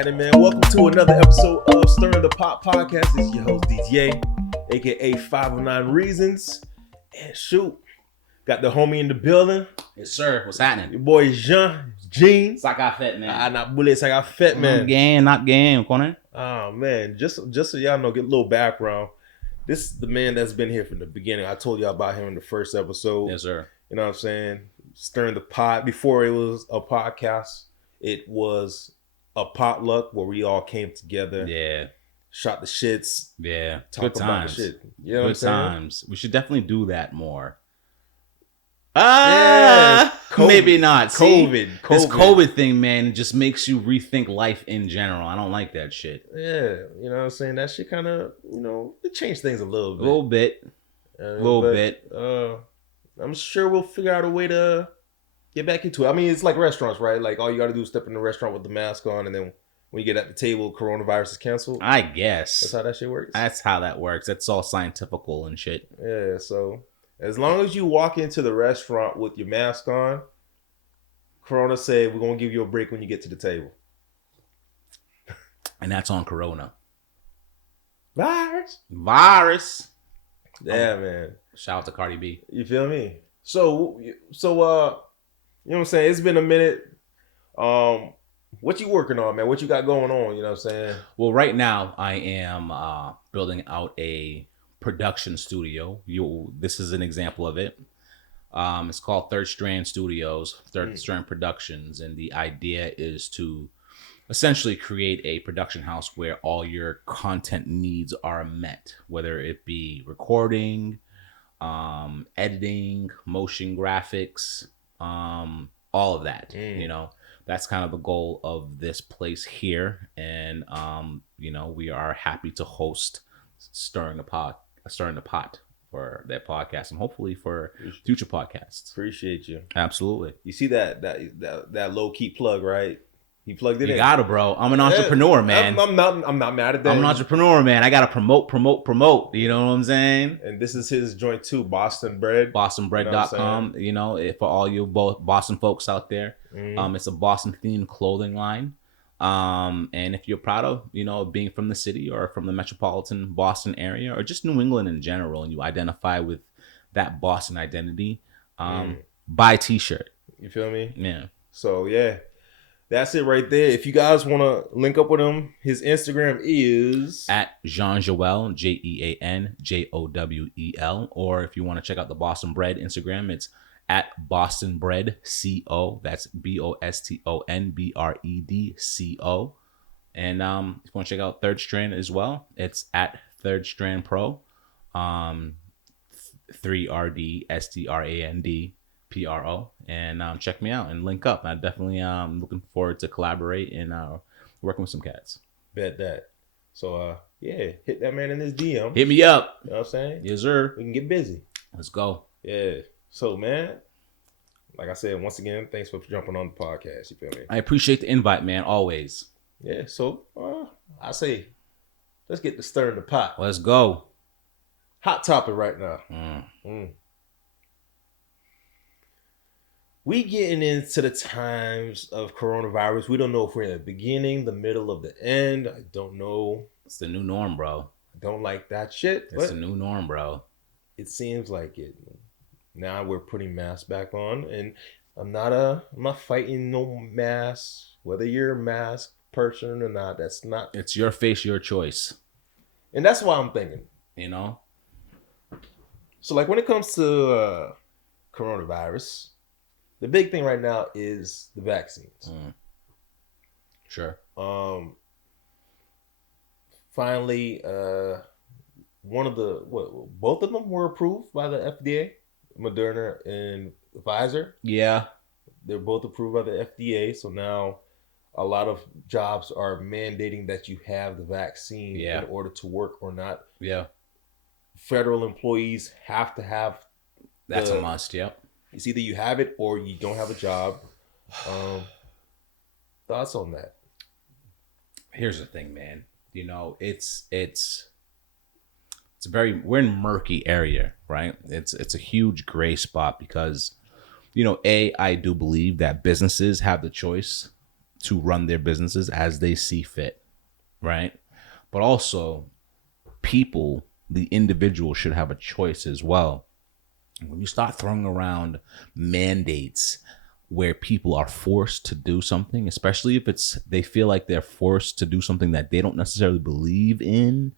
happening, man? Welcome to another episode of Stirring the Pot Podcast. This is your host, DJ, aka 509 Reasons. And shoot, got the homie in the building. Yes, sir. What's happening? Your boy Jean, Jeans. Saca fett, man. Not bullet, Saca fett, man. Not game, corner. Oh, man. Just so y'all know, get a little background. This is the man that's been here from the beginning. I told y'all about him in the first episode. Yes, sir. You know what I'm saying? Stirring the pot. Before it was a podcast, it was a potluck where we all came together. Yeah. Shot the shits. Yeah. Talk Good about times. the shit. You know what I'm Good saying? times. We should definitely do that more. Yeah. Maybe not. See, COVID. This COVID thing, man, it just makes you rethink life in general. I don't like that shit. Yeah. You know what I'm saying? That shit kind of, it changed things a little bit. A little bit. I'm sure we'll figure out a way to get back into it. I mean, it's like restaurants, right? Like, all you got to do is step in the restaurant with the mask on, and then when you get at the table, coronavirus is canceled. I guess. That's how that shit works? That's how that works. That's all scientifical and shit. Yeah, so as long as you walk into the restaurant with your mask on, Corona said, we're going to give you a break when you get to the table. And that's on Corona. Virus. Yeah, man. Shout out to Cardi B. You feel me? So you know what I'm saying? It's been a minute. What you working on, man? What you got going on? You know what I'm saying? Well, right now I am building out a production studio. This is an example of it. It's called Third Strand Studios, Third Strand Productions, and the idea is to essentially create a production house where all your content needs are met, whether it be recording, editing, motion graphics, all of that. That's kind of the goal of this place here. And we are happy to host Stirring the Pot for that podcast, and hopefully for future podcasts. Appreciate you. Absolutely. You see that low key plug, right? He plugged it in. You got it, bro. I'm an entrepreneur, man. I'm not mad at that. I'm an entrepreneur, man. I gotta promote. You know what I'm saying? And this is his joint too, Boston Bread. BostonBread.com. For all you both Boston folks out there, it's a Boston themed clothing line. And if you're proud of being from the city or from the metropolitan Boston area or just New England in general, and you identify with that Boston identity, buy a t-shirt. You feel me? Yeah. So yeah. That's it right there. If you guys want to link up with him, his Instagram is at Jean Joel, JeanJowel, or if you want to check out the Boston Bread Instagram, it's at Boston Bread CO. That's BostonBreadCO. And if you want to check out Third Strand as well, it's at Third Strand Pro, 3RDSTRAND PRO, and check me out and link up. I definitely looking forward to collaborate and working with some cats. Bet that. So hit that man in his DM. Hit me up. You know what I'm saying? Yes, sir. We can get busy. Let's go. Yeah. So man, like I said, once again, thanks for jumping on the podcast. You feel me? I appreciate the invite, man. Always. Yeah. So I say, let's get to stirring the pot. Let's go. Hot topic right now. We getting into the times of coronavirus. We don't know if we're in the beginning, the middle, of the end. I don't know. It's the new norm, bro. I don't like that shit. It's the new norm, bro. It seems like it. Now we're putting masks back on, and I'm not fighting no mask. Whether you're a mask person or not, that's not. It's your face, your choice. And that's why I'm thinking. So like when it comes to coronavirus, the big thing right now is the vaccines. Sure. Finally, both of them were approved by the FDA, Moderna and Pfizer. Yeah. They're both approved by the FDA. So now a lot of jobs are mandating that you have the vaccine in order to work or not. Yeah. Federal employees have to have. That's a must. Yep. It's either you have it or you don't have a job. Thoughts on that? Here's the thing, man. It's we're in a murky area, right? It's a huge gray spot because, I do believe that businesses have the choice to run their businesses as they see fit, right? But also, people, the individual, should have a choice as well. When you start throwing around mandates where people are forced to do something, especially if they feel like they're forced to do something that they don't necessarily believe in,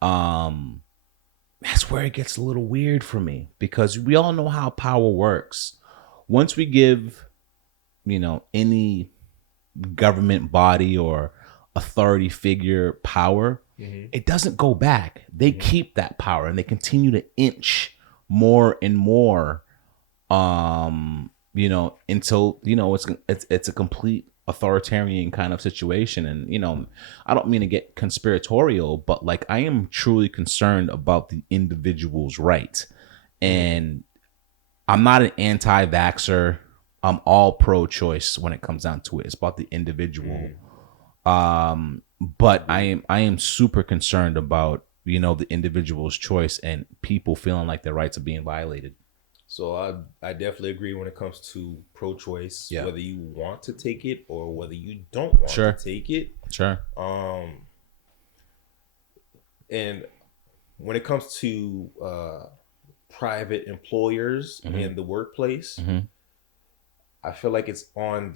that's where it gets a little weird for me, because we all know how power works. Once we give, any government body or authority figure power, it doesn't go back. They keep that power and they continue to inch more and more, until, it's a complete authoritarian kind of situation. And, I don't mean to get conspiratorial, but like, I am truly concerned about the individual's right. And I'm not an anti-vaxxer. I'm all pro-choice when it comes down to it. It's about the individual. But I am super concerned about, the individual's choice and people feeling like their rights are being violated. So I definitely agree when it comes to pro-choice, whether you want to take it or whether you don't want to take it. Sure. And when it comes to private employers in the workplace, I feel like it's on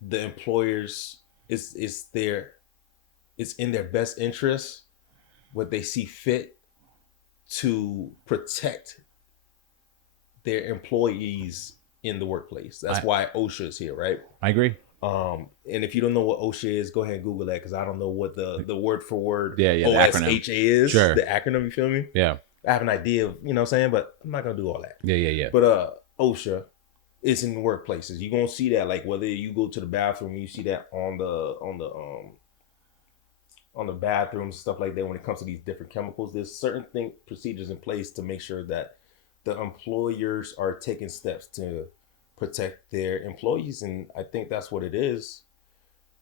the employers. It's in their best interest, what they see fit, to protect their employees in the workplace. That's why OSHA is here, right? I agree. And if you don't know what OSHA is, go ahead and Google that, because I don't know what the word for word OSHA is. Sure. The acronym, you feel me? Yeah. I have an idea of, what I'm saying, but I'm not gonna do all that. Yeah. But OSHA is in workplaces. You're gonna see that, like, whether you go to the bathroom, you see that on the bathrooms, stuff like that. When it comes to these different chemicals, there's certain procedures in place to make sure that the employers are taking steps to protect their employees. And I think that's what it is.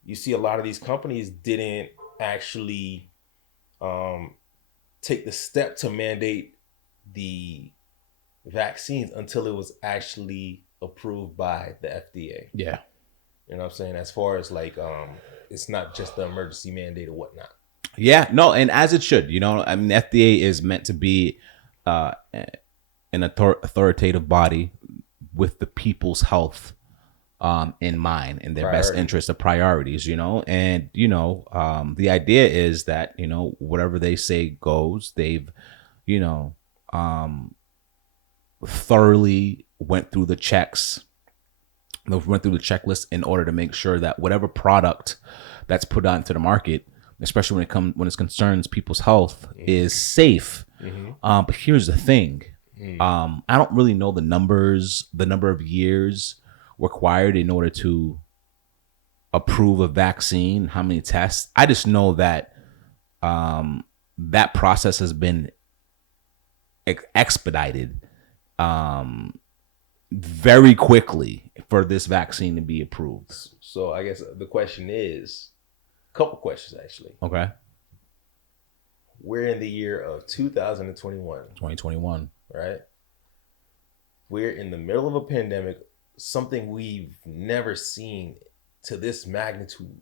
You see a lot of these companies didn't actually take the step to mandate the vaccines until it was actually approved by the FDA. Yeah. You know what I'm saying? As far as like, it's not just the emergency mandate or whatnot. Yeah, no, and as it should, I mean, FDA is meant to be an authoritative body with the people's health in mind and their best interest of priorities, and, the idea is that, whatever they say goes. They've, thoroughly went through the checks. They went through the checklist in order to make sure that whatever product that's put out into the market, especially when it concerns people's health, is safe. But here's the thing. I don't really know the number of years required in order to approve a vaccine, how many tests. I just know that that process has been expedited very quickly for this vaccine to be approved. So I guess the question is, a couple questions actually. Okay. We're in the year of 2021. 2021. Right? We're in the middle of a pandemic, something we've never seen to this magnitude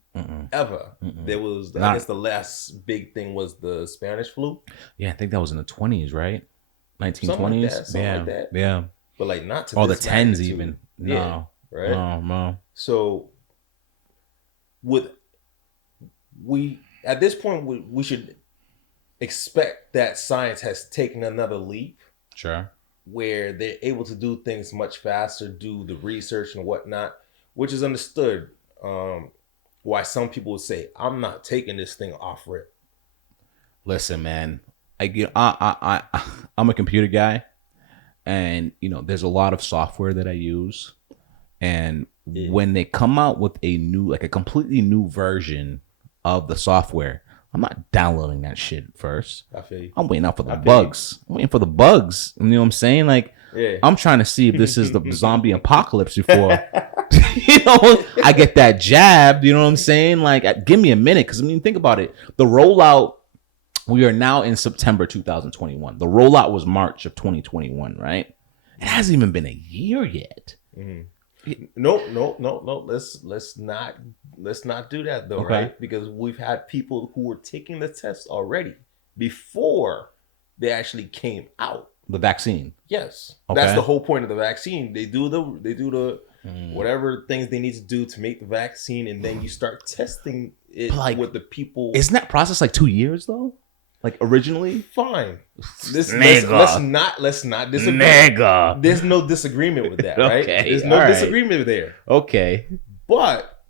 ever. There was, I guess the last big thing was the Spanish flu. Yeah, I think that was in the 20s, right? 1920s. Something like that. Yeah. But like not to or this the 10s magnitude. even. No. Yeah, right? No. So at this point, we should expect that science has taken another leap. Sure. Where they're able to do things much faster, do the research and whatnot, which is understood. Why some people would say, I'm not taking this thing off rip. Listen, man, I'm a computer guy, and there's a lot of software that I use, and when they come out with a completely new version of the software, I'm not downloading that shit first. I feel you. I'm waiting out for the bugs. I'm waiting for the bugs. You know what I'm saying? Like, I'm trying to see if this is the zombie apocalypse before, I get that jabbed. You know what I'm saying? Like, give me a minute. Because, think about it. The rollout, we are now in September 2021. The rollout was March of 2021, right? It hasn't even been a year yet. No. Let's not do that though, Okay. right? Because we've had people who were taking the test already before they actually came out. The vaccine. Yes, Okay. that's the whole point of the vaccine. They do the whatever things they need to do to make the vaccine, and then you start testing it with the people. Isn't that process like 2 years though? Like originally? Fine. Let's not disagree. Nigga. There's no disagreement with that, right? Okay, There's no all right. disagreement there. Okay. But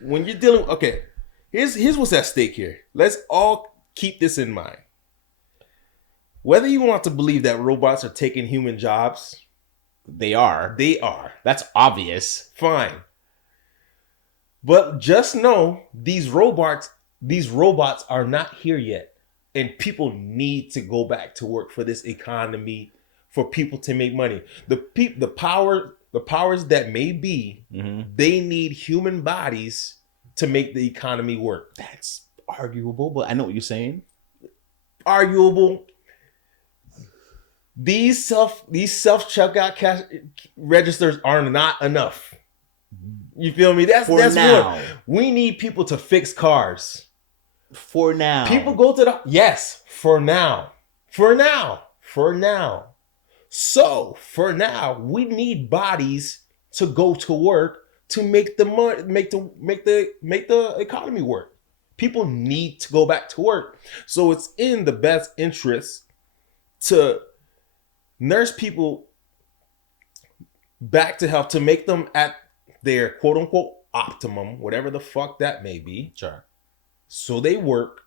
when you're dealing, okay, here's what's at stake here. Let's all keep this in mind. Whether you want to believe that robots are taking human jobs, They are. That's obvious. fine. But just know these robots are not here yet. And people need to go back to work for this economy, for people to make money. The powers that may be, they need human bodies to make the economy work. That's arguable, but I know what you're saying. Arguable. These self checkout cash registers are not enough. You feel me? That's now. what we need. People to fix cars. For now. People go to the for now. So for now, we need bodies to go to work to make the money, make the economy work. People need to go back to work. So it's in the best interest to nurse people back to health, to make them at their quote unquote optimum, whatever the fuck that may be. Sure. So they work,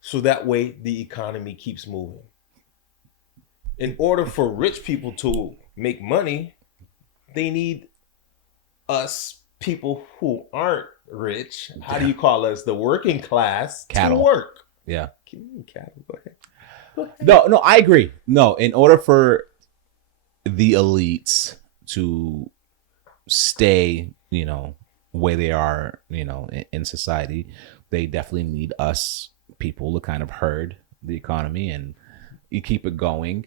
so that way the economy keeps moving. In order for rich people to make money, they need us people who aren't rich. How do you call us? The working class. Cattle. To work. Yeah. Cattle. Go ahead. No, I agree. No, in order for the elites to stay, where they are, in society, they definitely need us people to kind of herd the economy and you keep it going.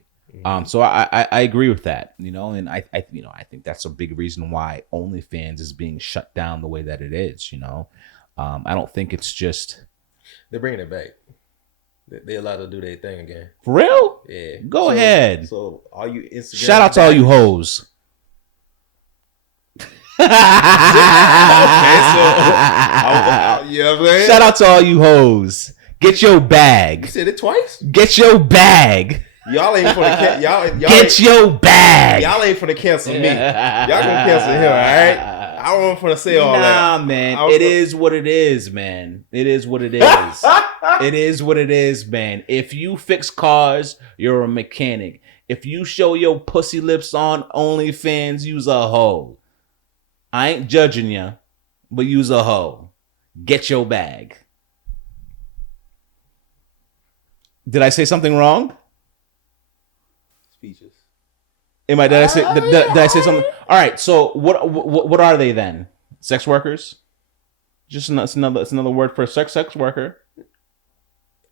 So I agree with that, and I think that's a big reason why OnlyFans is being shut down the way that it is. I don't think it's just they're bringing it back. They're allowed to do their thing again. For real? Yeah. Go ahead. So all you Instagram, shout out to all you hoes. Okay, so shout out to all you hoes. Get your bag. You said it twice. Get your bag. Y'all ain't for the get your bag. Y'all ain't for to cancel me. Y'all gonna cancel him, all right? I don't want to say all that. Nah, man. It is what it is, man. It is what it is. It is what it is, man. If you fix cars, you're a mechanic. If you show your pussy lips on OnlyFans, you's a hoe. I ain't judging ya, but you's a hoe. Get your bag. Did I say something wrong? Speeches. Did I say something? All right. So what are they then? Sex workers? Just it's another word for a sex worker.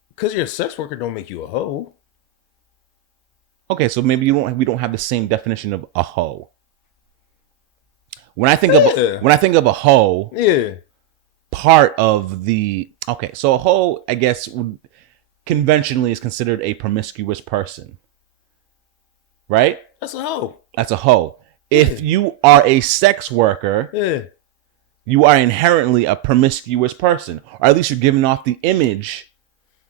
Because you're a sex worker don't make you a hoe. Okay, so maybe we don't have the same definition of a hoe. When I think of a hoe, part of the so a hoe, I guess, conventionally is considered a promiscuous person. Right? That's a hoe. That's a hoe. If you are a sex worker, you are inherently a promiscuous person. Or at least you're giving off the image,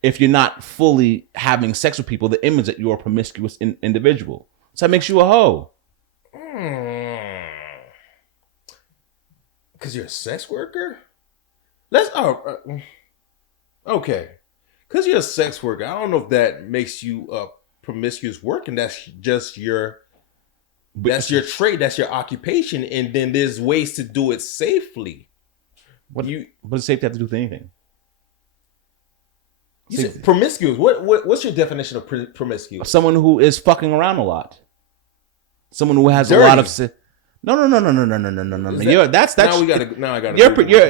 if you're not fully having sex with people, the image that you're a promiscuous individual. So that makes you a hoe. Because you're a sex worker? Okay. Because you're a sex worker, I don't know if that makes you a promiscuous work, and that's just your trade, that's your occupation, and then there's ways to do it safely. What does safety have to do with anything? You said promiscuous. What's your definition of promiscuous? Someone who is fucking around a lot. Someone who has dirty. A lot of no. That's now I gotta.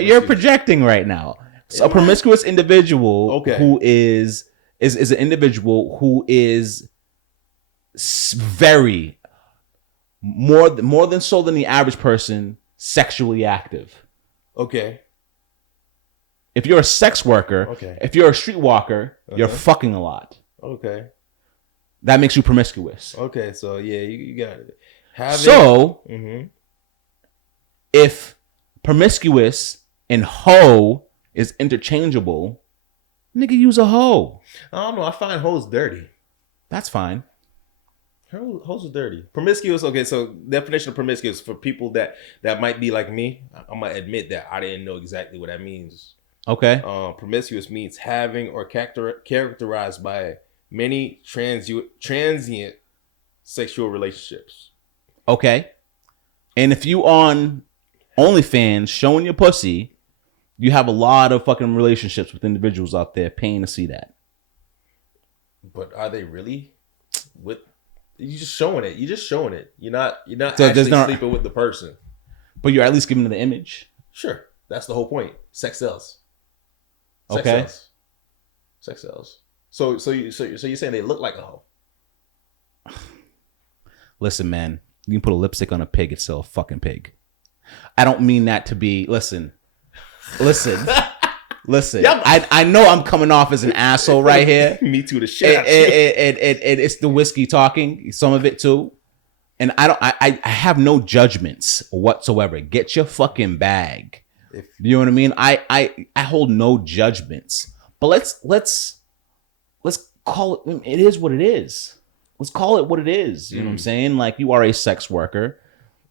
You're projecting right now. So a promiscuous individual who is an individual who is very more than so than the average person sexually active. Okay. If you're a sex worker, if you're a streetwalker, you're fucking a lot. Okay. That makes you promiscuous. Okay, so yeah, you got it. If promiscuous and hoe is interchangeable, nigga, use a hoe. I don't know. I find hoes dirty. That's fine. Hoes are dirty. Promiscuous. Okay, so definition of promiscuous for people that might be like me. I'm gonna admit that I didn't know exactly what that means. Okay. Promiscuous means having or characterized by many transient sexual relationships. Okay. And if you on OnlyFans showing your pussy, you have a lot of fucking relationships with individuals out there paying to see that. But are they really? You're just showing it. You're just showing it. You're not so actually sleeping with the person. But you're at least giving them the image. Sure. That's the whole point. Sex sells. Sex sells. So you're saying they look like a hoe? Listen, man, you can put a lipstick on a pig, it's still a fucking pig. I don't mean that to be. Listen. Yep. I know I'm coming off as an asshole right here. Me too. The shit. It's the whiskey talking. Some of it too. And I have no judgments whatsoever. Get your fucking bag. You know what I mean? I hold no judgments. But let's call it. It is what it is. Let's call it what it is. You know what I'm saying? Like, you are a sex worker.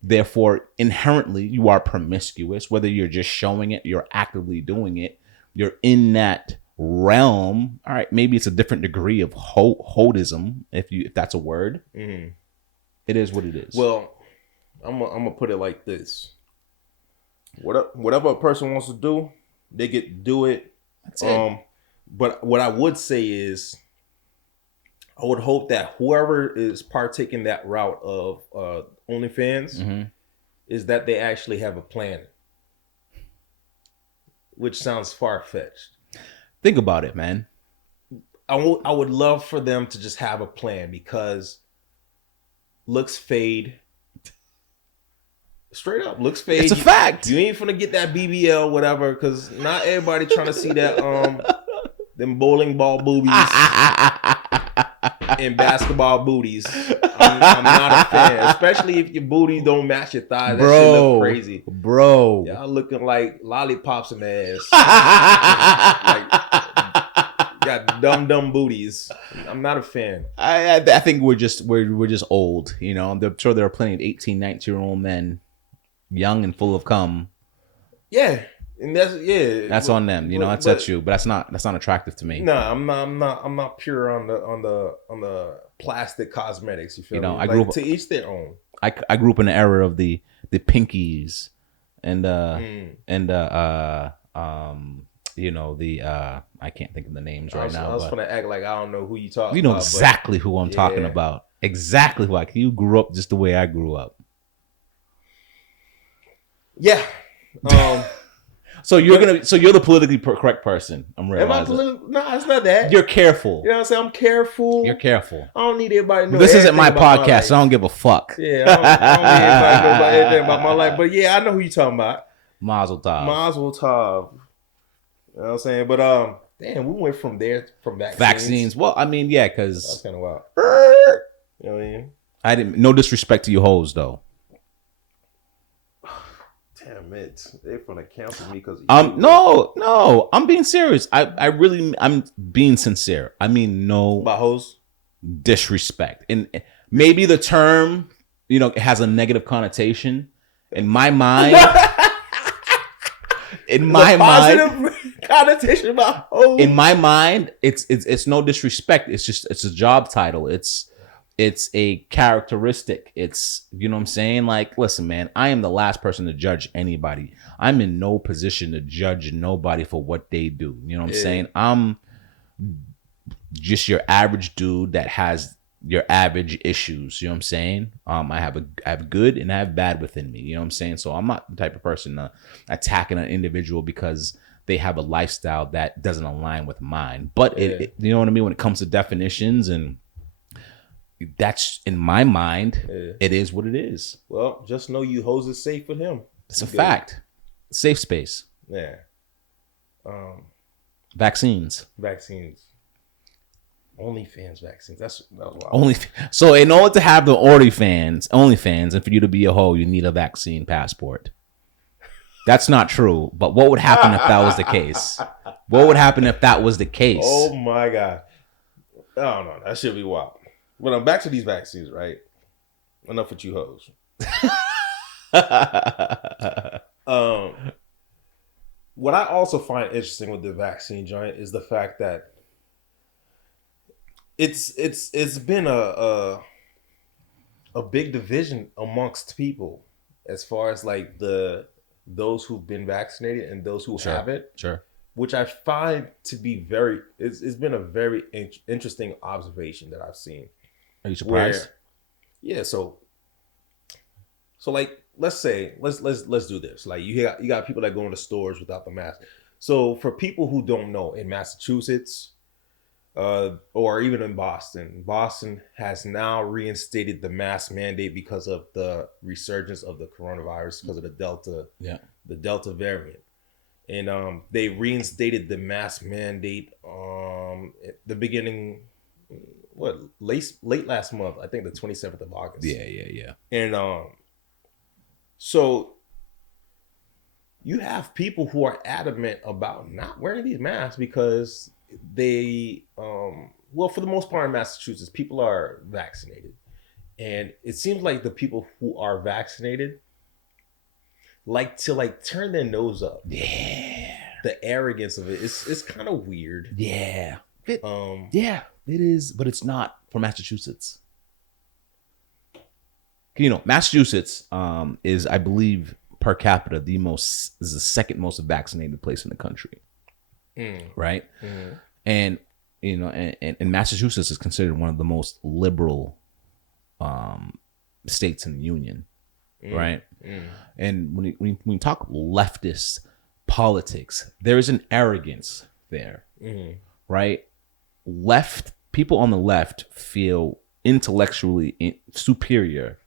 Therefore, inherently, you are promiscuous. Whether you're just showing it, you're actively doing it. You're in that realm. All right, maybe it's a different degree of hodism, if that's a word. Mm-hmm. It is what it is. Well, I'm gonna put it like this: whatever a person wants to do, they get to do it. That's it. But what I would say is, I would hope that whoever is partaking that route of OnlyFans is that they actually have a plan, which sounds far-fetched. Think about it, man. I would love for them to just have a plan, because looks fade. Straight up, looks fade. It's a fact. You ain't finna get that BBL, whatever, because not everybody trying to see that them bowling ball boobies and basketball booties. I'm not a fan, especially if your booty don't match your thighs. That shit look crazy, bro. Y'all looking like lollipops in the ass. Got dumb booties. I'm not a fan. I think we're just old. You know, I'm sure there are plenty of 18, 19-year-old men, young and full of cum. Yeah. And that's on them, you know. That's you, but that's not attractive to me. No, I'm not pure on the plastic cosmetics. You feel me? I grew up to each their own. I grew up in the era of the pinkies and you know, the I can't think of the names right now. I was gonna act like I don't know who you talking about. You know exactly who I'm talking about. Exactly who you grew up just the way I grew up. Yeah. So you're the politically correct person. I'm realizing. No, it's not that. You're careful. You know what I'm saying? I'm careful. You're careful. I don't need everybody to know. This isn't my podcast, so I don't give a fuck. Yeah, I don't need everybody to know about everything about my life. But yeah, I know who you're talking about. Mazel tov. Mazel tov. You know what I'm saying? But damn, we went from vaccines. Well, I mean, yeah, because that's kind of wild. You know what I mean? I didn't. No disrespect to you hoes, though. Damn it! They're gonna cancel me because no, I'm being serious. I'm being sincere. I mean, no about hoes disrespect, and maybe the term, you know, it has a negative connotation in my mind. Connotation about hoes. In my mind, it's no disrespect. It's a job title. It's a characteristic. It's, you know what I'm saying? Like, listen, man, I am the last person to judge anybody. I'm in no position to judge nobody for what they do. You know what I'm saying? I'm just your average dude that has your average issues. You know what I'm saying? I have good and I have bad within me. You know what I'm saying? So I'm not the type of person attacking an individual because they have a lifestyle that doesn't align with mine. But it, you know what I mean? When it comes to definitions, and that's in my mind, it is what it is. Well, just know you hoes is safe with him. It's a fact. Safe space. Yeah. Vaccines. OnlyFans vaccines. That was wild. Only so in order to have the OnlyFans, and for you to be a hoe, you need a vaccine passport. That's not true. But what would happen if that was the case? What would happen if that was the case? Oh my God. I don't know. That should be wild. But I'm back to these vaccines, right? Enough with you hoes. What I also find interesting with the vaccine joint is the fact that it's been a big division amongst people as far as like those who've been vaccinated and those who haven't. Sure. Which I find to be it's been a very interesting observation that I've seen. Are you surprised? So like let's do this. Like you got people that go into stores without the mask. So for people who don't know, in Massachusetts, or even in Boston has now reinstated the mask mandate because of the resurgence of the coronavirus because of the Delta variant. And they reinstated the mask mandate at the beginning, late last month, I think the 27th of August. Yeah. And so you have people who are adamant about not wearing these masks because they, for the most part in Massachusetts, people are vaccinated. And it seems like the people who are vaccinated like to turn their nose up. Yeah. The arrogance of it. It's kind of weird. Yeah. It is, but it's not for Massachusetts. Massachusetts is, I believe, per capita, is the second most vaccinated place in the country. Right? Mm. And and Massachusetts is considered one of the most liberal states in the union. Right? And when you talk leftist politics, there is an arrogance there. Right? People on the left feel intellectually superior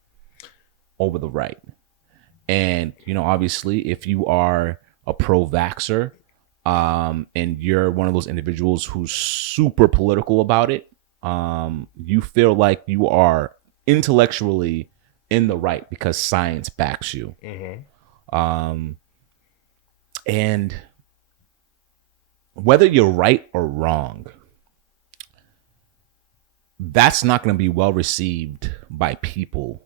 over the right. And obviously if you are a pro-vaxxer, and you're one of those individuals who's super political about it, you feel like you are intellectually in the right because science backs you. And whether you're right or wrong, that's not going to be well received by people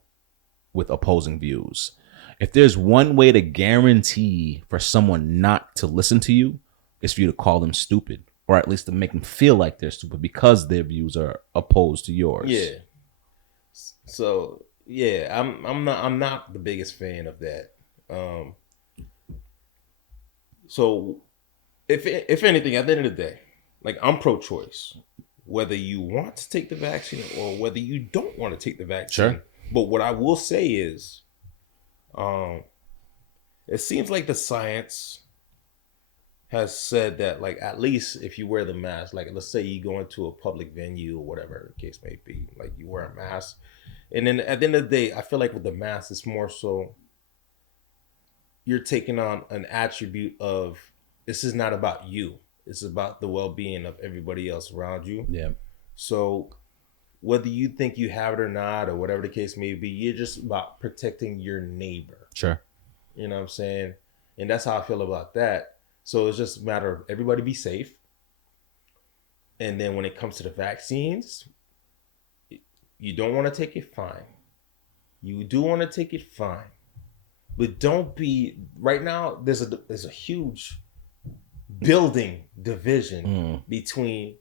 with opposing views. If there's one way to guarantee for someone not to listen to you, it's for you to call them stupid, or at least to make them feel like they're stupid because their views are opposed to yours. Yeah. So yeah, I'm not the biggest fan of that. So if anything, at the end of the day, like I'm pro-choice, whether you want to take the vaccine or whether you don't want to take the vaccine. Sure. But what I will say is, it seems like the science has said that, like, at least if you wear the mask, like let's say you go into a public venue or whatever the case may be, like you wear a mask, and then at the end of the day, I feel like with the mask, it's more so you're taking on an attribute of this is not about you. It's about the well-being of everybody else around you. Yeah. So whether you think you have it or not, or whatever the case may be, you're just about protecting your neighbor. Sure. You know what I'm saying? And that's how I feel about that. So it's just a matter of everybody be safe. And then when it comes to the vaccines, you don't want to take it, fine. You do want to take it, fine. But don't be, right now, there's a huge building division between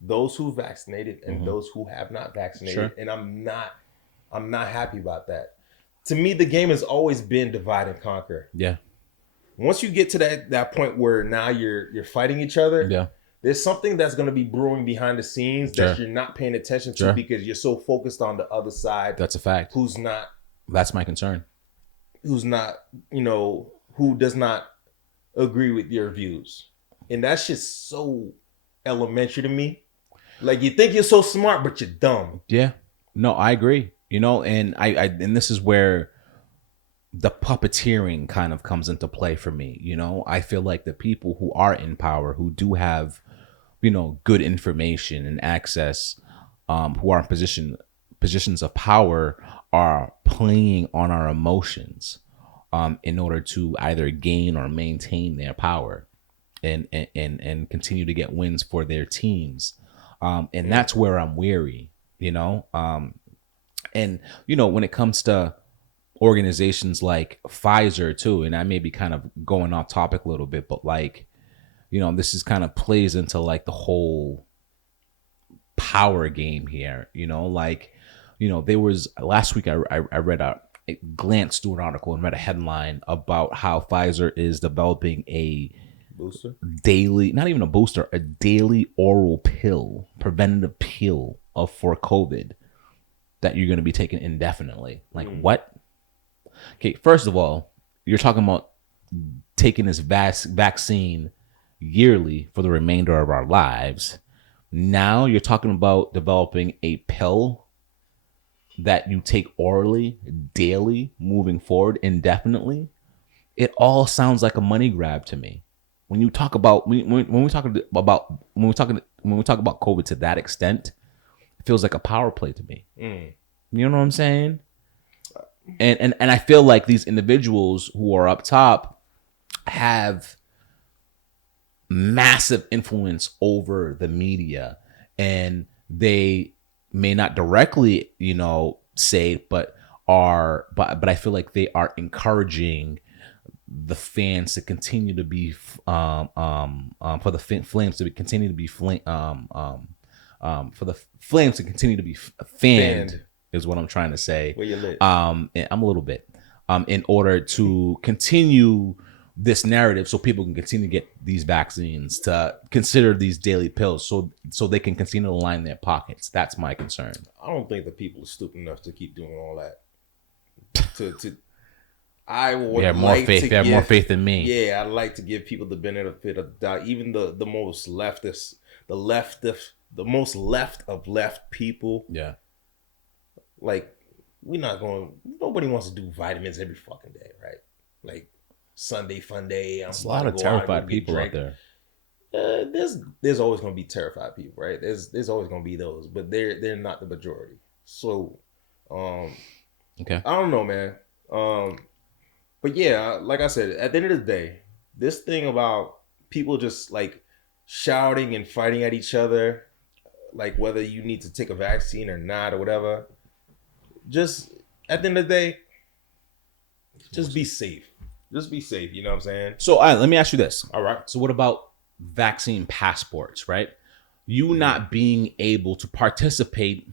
those who vaccinated and those who have not vaccinated. Sure. And I'm not happy about that. To me, the game has always been divide and conquer. Yeah. Once you get to that point where now you're fighting each other, there's something that's going to be brewing behind the scenes that you're not paying attention to because you're so focused on the other side. That's a fact. Who's not. That's my concern. Who's not, who does not agree with your views. And that's just so elementary to me. Like, you think you're so smart, but you're dumb. Yeah. No, I agree. And I and this is where the puppeteering kind of comes into play for me. You know, I feel like the people who are in power, who do have, you know, good information and access, who are in positions of power, are playing on our emotions, in order to either gain or maintain their power, and continue to get wins for their teams. And that's where I'm weary, you know. And you know, when it comes to organizations like Pfizer too, and I may be kind of going off topic a little bit, but like, you know, this is kind of plays into like the whole power game here, you know, like, you know, there was last week I read I glanced through an article and read a headline about how Pfizer is developing a Booster? daily, not even a booster, a daily oral pill, preventative pill for COVID that you're going to be taking indefinitely. Like what? Okay, first of all, you're talking about taking this vaccine yearly for the remainder of our lives. Now you're talking about developing a pill that you take orally daily moving forward indefinitely. It all sounds like a money grab to me. When you talk about when we talk about when we talk about COVID to that extent, it feels like a power play to me. You know what I'm saying? And I feel like these individuals who are up top have massive influence over the media, and they may not directly, you know, say, but I feel like they are encouraging the fans to continue to be for the flames to continue to be for the flames to continue to be fanned is what I'm trying to say. Well, you're lit. I'm a little bit in order to continue this narrative, so people can continue to get these vaccines, to consider these daily pills, so they can continue to line their pockets. That's my concern. I don't think the people are stupid enough to keep doing all that. I would have more like faith. to They have more faith than me. Yeah, I'd like to give people the benefit of the doubt. Even the most leftist, the most left of left people. Yeah. Like, nobody wants to do vitamins every fucking day, right? Like, Sunday fun day. There's a lot of terrified people out there. There's always going to be terrified people, right? There's always going to be those, but they're not the majority. So, okay, I don't know, man. But yeah, like I said, at the end of the day, this thing about people just like shouting and fighting at each other, like whether you need to take a vaccine or not or whatever, just at the end of the day, just be safe. Just be safe. You know what I'm saying? So let me ask you this. All right. So what about vaccine passports, right? You not being able to participate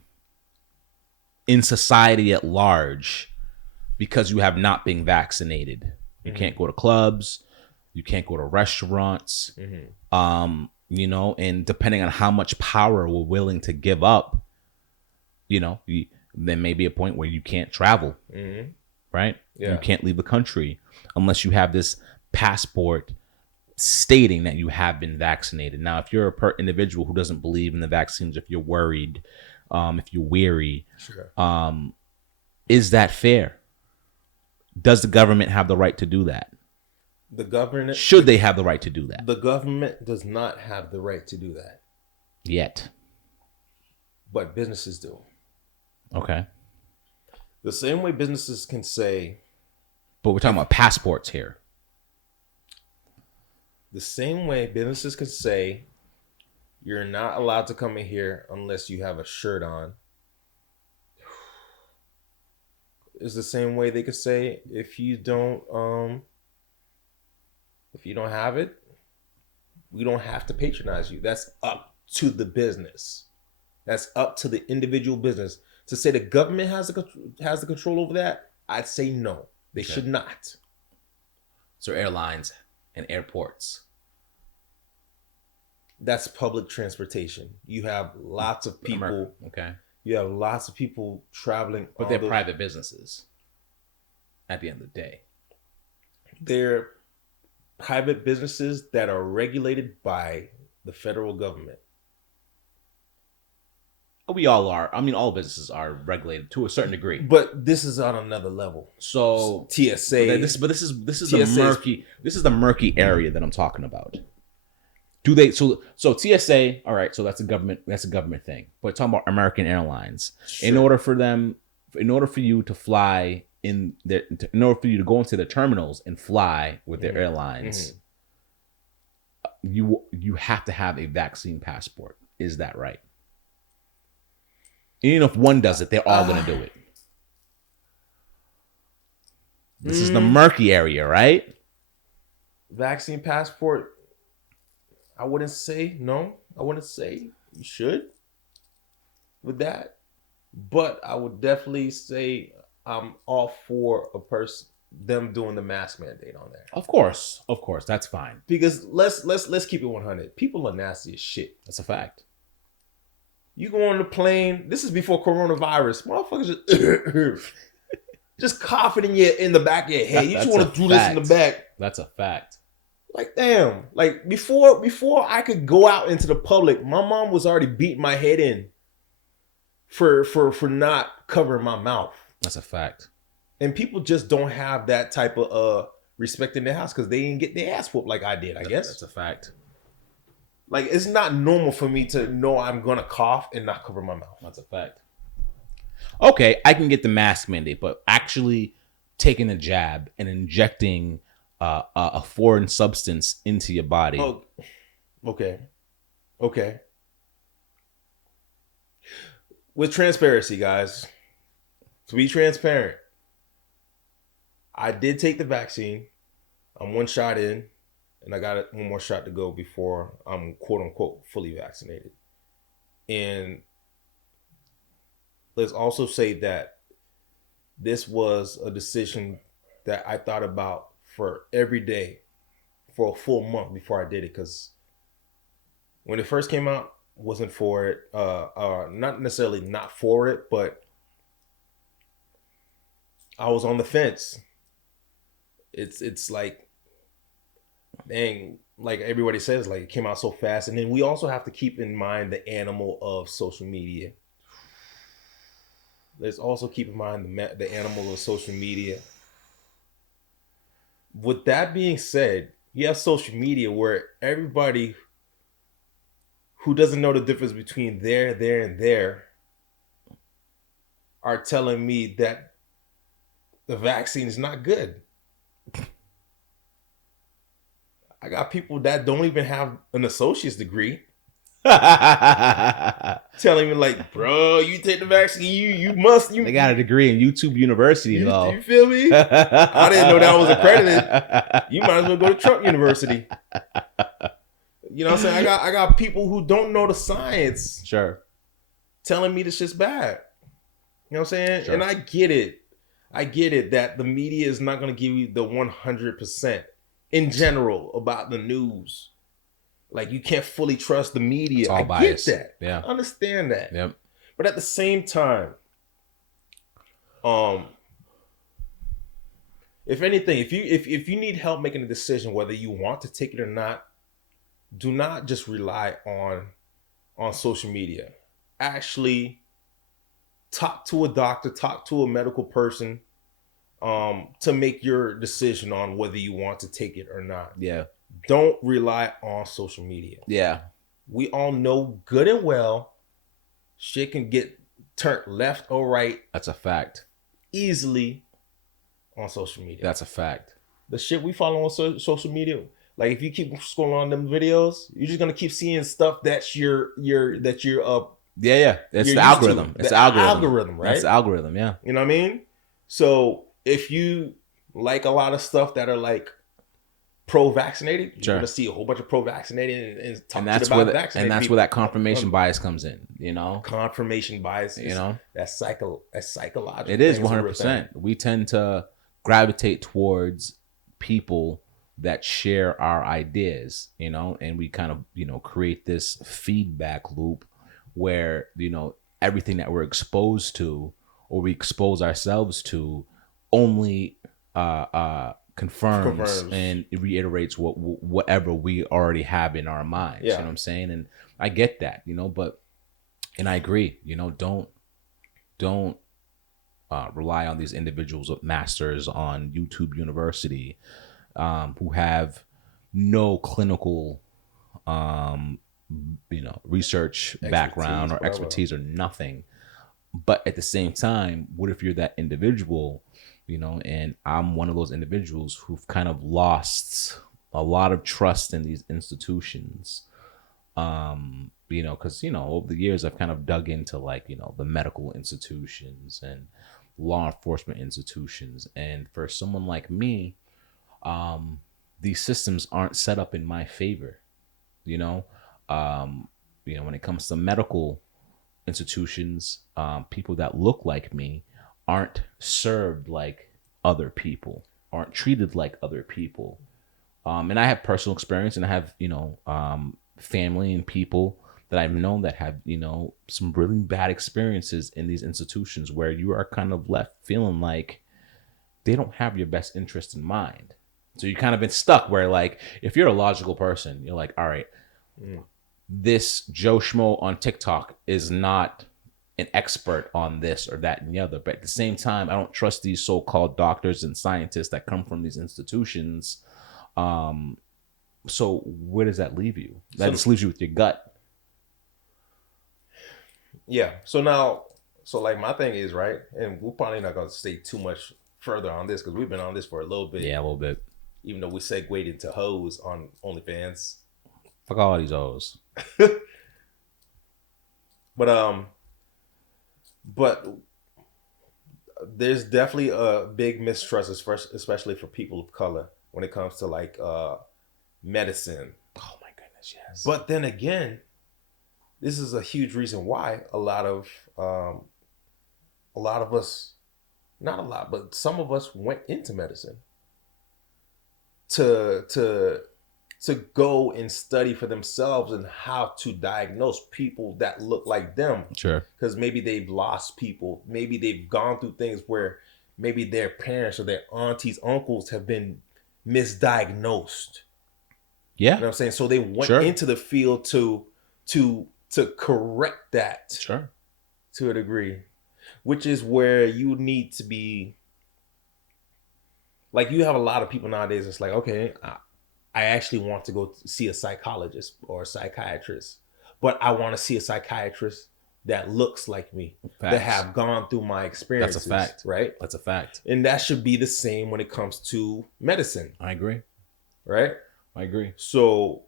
in society at large because you have not been vaccinated. You can't go to clubs. You can't go to restaurants. You know, and depending on how much power we're willing to give up, you know, there may be a point where you can't travel, right? Yeah. You can't leave the country unless you have this passport stating that you have been vaccinated. Now, if you're a individual who doesn't believe in the vaccines, if you're worried, if you're weary, Sure. Is that fair? Does the government have the right to do that? The government Should they have the right to do that? The government does not have the right to do that. Yet. But businesses do. Okay. The same way businesses can say. But we're talking about passports here. The same way businesses can say you're not allowed to come in here unless you have a shirt on. Is the same way they could say if you don't have it, we don't have to patronize you. That's up to the business. That's up to the individual business. To say the government has the control over that, I'd say no. They should not. So airlines and airports. That's public transportation. You have lots of people. Okay. You have lots of people traveling. But they're private businesses at the end of the day. They're private businesses that are regulated by the federal government. We all are. I mean, all businesses are regulated to a certain degree. But this is on another level. So TSA. But this is the murky area that I'm talking about. Do they so TSA? All right, so that's a government thing. But talking about American Airlines, Sure. in order for you to fly in order for you to go into the terminals and fly with their airlines, you have to have a vaccine passport. Is that right? Even if one does it, they're all going to do it. This is the murky area, right? Vaccine passport. I wouldn't say no. I wouldn't say you should with that. But I would definitely say I'm all for them doing the mask mandate on there. Of course, that's fine. Because let's keep it 100. People are nasty as shit. That's a fact. You go on the plane. This is before coronavirus. Motherfuckers just coughing in the back of your head. You just want to do this in the back. That's a fact. Like, damn. Like, before I could go out into the public, my mom was already beating my head in for not covering my mouth. That's a fact. And people just don't have that type of respect in their house because they didn't get their ass whooped like I did, I guess. That's a fact. Like, it's not normal for me to know I'm going to cough and not cover my mouth. That's a fact. Okay, I can get the mask mandate, but actually taking a jab and injecting a foreign substance into your body. Oh, okay. With transparency, guys, to be transparent, I did take the vaccine. I'm one shot in. And I got one more shot to go before I'm quote unquote fully vaccinated. And let's also say that this was a decision that I thought about for every day for a full month before I did it. Because when it first came out, wasn't for it. Not necessarily not for it, but I was on the fence. It's like, dang, like everybody says, like it came out so fast. And then we also have to keep in mind the animal of social media. Let's also keep in mind the animal of social media. With that being said, you have social media where everybody who doesn't know the difference between there, and there are telling me that the vaccine is not good. I got people that don't even have an associate's degree telling me like, bro, you take the vaccine, you must. They got a degree in YouTube University, though. You feel me? I didn't know that was accredited. You might as well go to Trump University. You know what I'm saying? I got people who don't know the science. Sure. Telling me this shit's bad. You know what I'm saying? Sure. And I get it that the media is not going to give you the 100%. In general, about the news. Like, you can't fully trust the media. It's all biased. Get that. Yeah. I understand that. Yep. But at the same time, if anything, if you need help making a decision whether you want to take it or not, do not just rely on social media. Actually talk to a doctor, talk to a medical person. To make your decision on whether you want to take it or not. Yeah. Don't rely on social media. Yeah. We all know good and well shit can get turned left or right. That's a fact. Easily on social media. That's a fact. The shit we follow on social media, like if you keep scrolling on them videos, you're just gonna keep seeing stuff that's your Yeah. It's the algorithm. It's the algorithm, right? That's the algorithm, yeah. You know what I mean? So if you like a lot of stuff that are like pro-vaccinated, you're going to see a whole bunch of pro-vaccinated and talk about vaccinated. And that's people. where that confirmation bias comes in, you know? Confirmation bias, that's psychological. It is 100%. We tend to gravitate towards people that share our ideas, you know, and we kind of, you know, create this feedback loop where, you know, everything that we're exposed to or we expose ourselves to only confirms and reiterates whatever we already have in our minds. You know what I'm saying? And I get that, you know, but And I agree. Don't rely on these individuals with masters on YouTube University who have no clinical, research background or expertise or nothing. But at the same time, what if you're that individual, and I'm one of those individuals who've kind of lost a lot of trust in these institutions. Because, over the years, I've kind of dug into the medical institutions and law enforcement institutions. And for someone like me, these systems aren't set up in my favor. When it comes to medical institutions, people that look like me aren't served like other people, aren't treated like other people. And I have personal experience, and I have, family and people that I've known that have, some really bad experiences in these institutions where you are kind of left feeling like they don't have your best interest in mind. So you kind of been stuck where, like, if you're a logical person, you're like, all right, this Joe Schmo on TikTok is not an expert on this or that and the other. But at the same time, I don't trust these so-called doctors and scientists that come from these institutions. So where does that leave you? That just leaves you with your gut. Yeah. So my thing is, right, and we're probably not going to stay too much further on this because we've been on this for a little bit. Yeah, a little bit. Even though we segued into hoes on OnlyFans. Fuck all these hoes. But there's definitely a big mistrust, especially for people of color, when it comes to medicine. Oh my goodness, yes. But then again, this is a huge reason why a lot of us, not a lot, but some of us went into medicine to go and study for themselves and how to diagnose people that look like them. Sure. Because maybe they've lost people. Maybe they've gone through things where maybe their parents or their aunties, uncles have been misdiagnosed. Yeah. You know what I'm saying? So they went into the field to correct that. Sure. To a degree. Which is where you need to be. Like, you have a lot of people nowadays that's like, okay, I actually want to go see a psychologist or a psychiatrist, but I want to see a psychiatrist that looks like me, that have gone through my experiences. That's a fact. Right? That's a fact. And that should be the same when it comes to medicine. I agree. Right? I agree. So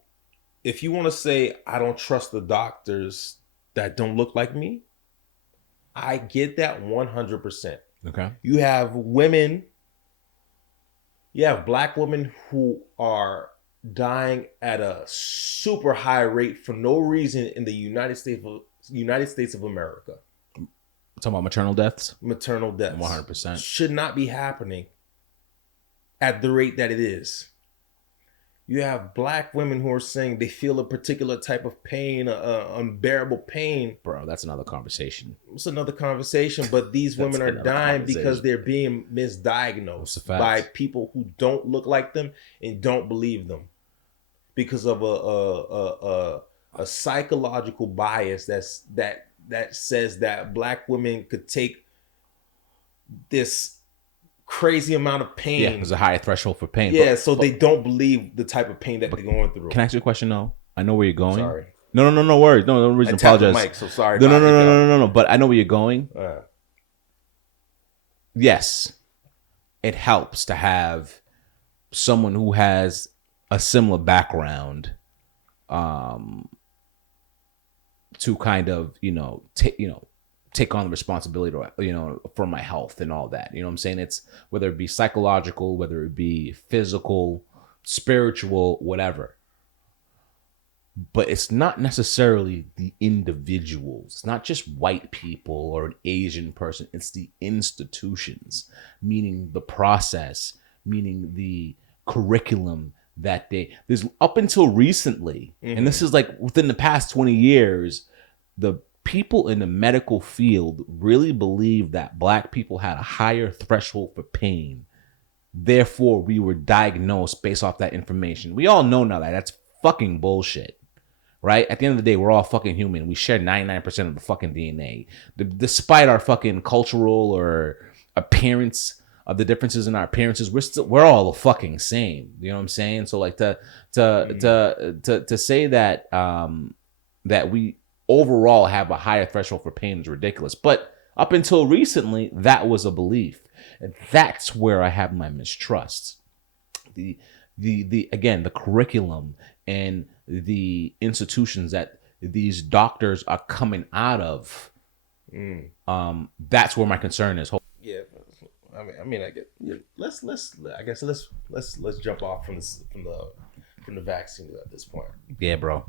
if you want to say, I don't trust the doctors that don't look like me, I get that 100%. Okay. You have black women who are dying at a super high rate for no reason in the United States of America. Talking about maternal deaths? Maternal deaths. 100%. Should not be happening at the rate that it is. You have black women who are saying they feel a particular type of pain, unbearable pain. Bro, that's another conversation. It's another conversation, but these women are dying because they're being misdiagnosed by people who don't look like them and don't believe them because of a psychological bias that says that black women could take this crazy amount of pain. Yeah, there's a higher threshold for pain. Yeah, so they don't believe the type of pain that they're going through. Can I ask you a question? No, I know where you're going. Sorry. No worries. No reason to apologize. Mic, so sorry. No. But I know where you're going. Yes, it helps to have someone who has a similar background, to kind of take on the responsibility, for my health and all that. You know what I'm saying? It's whether it be psychological, whether it be physical, spiritual, whatever. But it's not necessarily the individuals. It's not just white people or an Asian person. It's the institutions, meaning the process, meaning the curriculum that there's up until recently. Mm-hmm. And this is like within the past 20 years, the people in the medical field really believed that black people had a higher threshold for pain. Therefore, we were diagnosed based off that information. We all know now that that's fucking bullshit, right? At the end of the day, we're all fucking human. We share 99% of the fucking DNA. Despite our fucking cultural or appearance of the differences in our appearances, we're all the fucking same. You know what I'm saying? So like to say that that we overall have a higher threshold for pain is ridiculous. But up until recently, that was a belief. And that's where I have my mistrust. The again, the curriculum and the institutions that these doctors are coming out of, that's where my concern is. Yeah, I mean, I get. Let's jump off from the vaccine at this point. Yeah, bro.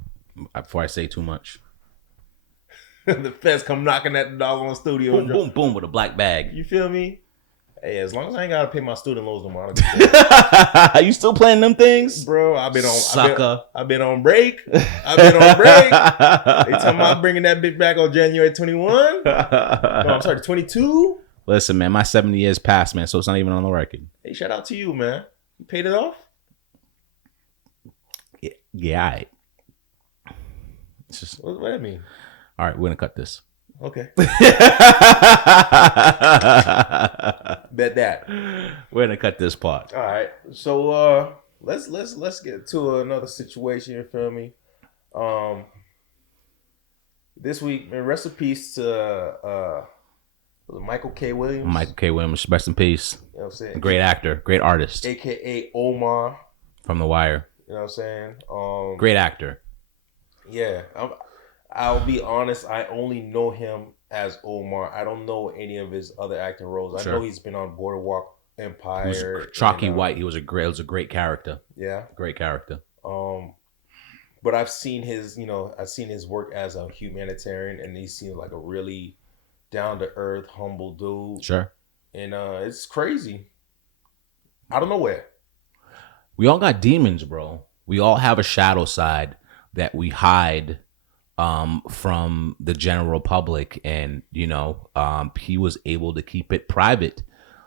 Before I say too much, the feds come knocking at the doggone studio. Boom, boom, boom, with a black bag. You feel me? Hey, as long as I ain't gotta pay my student loans no more. Are you still playing them things, bro? I've been on sucker. I've been on break. They talking about bringing that bitch back on January 21. No, I'm sorry, 22. Listen, man, my 70 years passed, man, so it's not even on the record. Hey, shout out to you, man. You paid it off? Yeah, all right. It's just, what that mean? All right, we're gonna cut this. Okay. Bet that. We're gonna cut this part. All right. So let's get to another situation. You feel me? This week, man, rest in peace to Michael K. Williams. Michael K. Williams, rest in peace. You know what I'm saying? Great actor, great artist. AKA Omar from The Wire. You know what I'm saying? Great actor. Yeah. I'll be honest, I only know him as Omar. I don't know any of his other acting roles. Sure. I know he's been on Boardwalk Empire. He was Chalky White. He was a great character. Yeah. Great character. But I've seen his work as a humanitarian, and he seems like a really down to earth, humble dude. Sure. And it's crazy. Out of nowhere. We all got demons, bro. We all have a shadow side that we hide from the general public, and he was able to keep it private,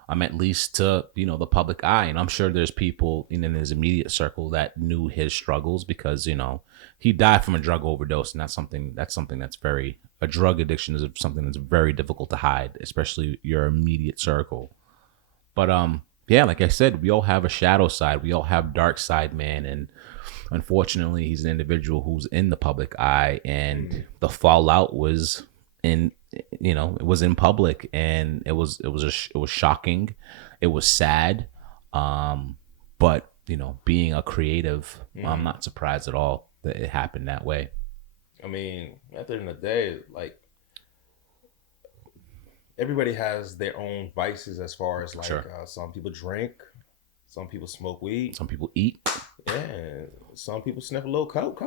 at least to the public eye. And I'm sure there's people in his immediate circle that knew his struggles, because he died from a drug overdose, and that's something that's very, a drug addiction is something that's very difficult to hide, especially your immediate circle. But yeah, like I said, we all have a shadow side. We all have dark side, man. And unfortunately, he's an individual who's in the public eye, and the fallout was it was in public, and it was shocking. It was sad. But being a creative, I'm not surprised at all that it happened that way. I mean, at the end of the day, like, everybody has their own vices, as far as like, sure. Some people drink, some people smoke weed, some people eat. Yeah, some people sniff a little coke.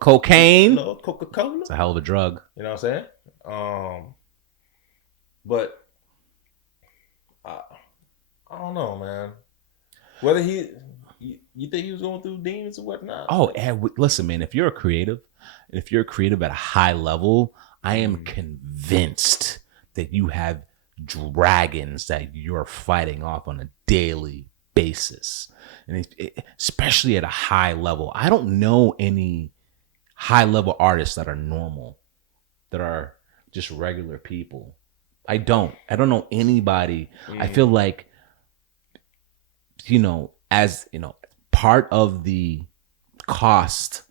Cocaine. A little Coca-Cola. It's a hell of a drug. You know what I'm saying? But I don't know, man. Whether you think he was going through demons or whatnot? Oh, and listen, man. If you're a creative at a high level, I am convinced that you have dragons that you're fighting off on a daily basis, and especially at a high level. I don't know any high level artists that are normal, that are just regular people. I don't know anybody. I feel like, as part of the cost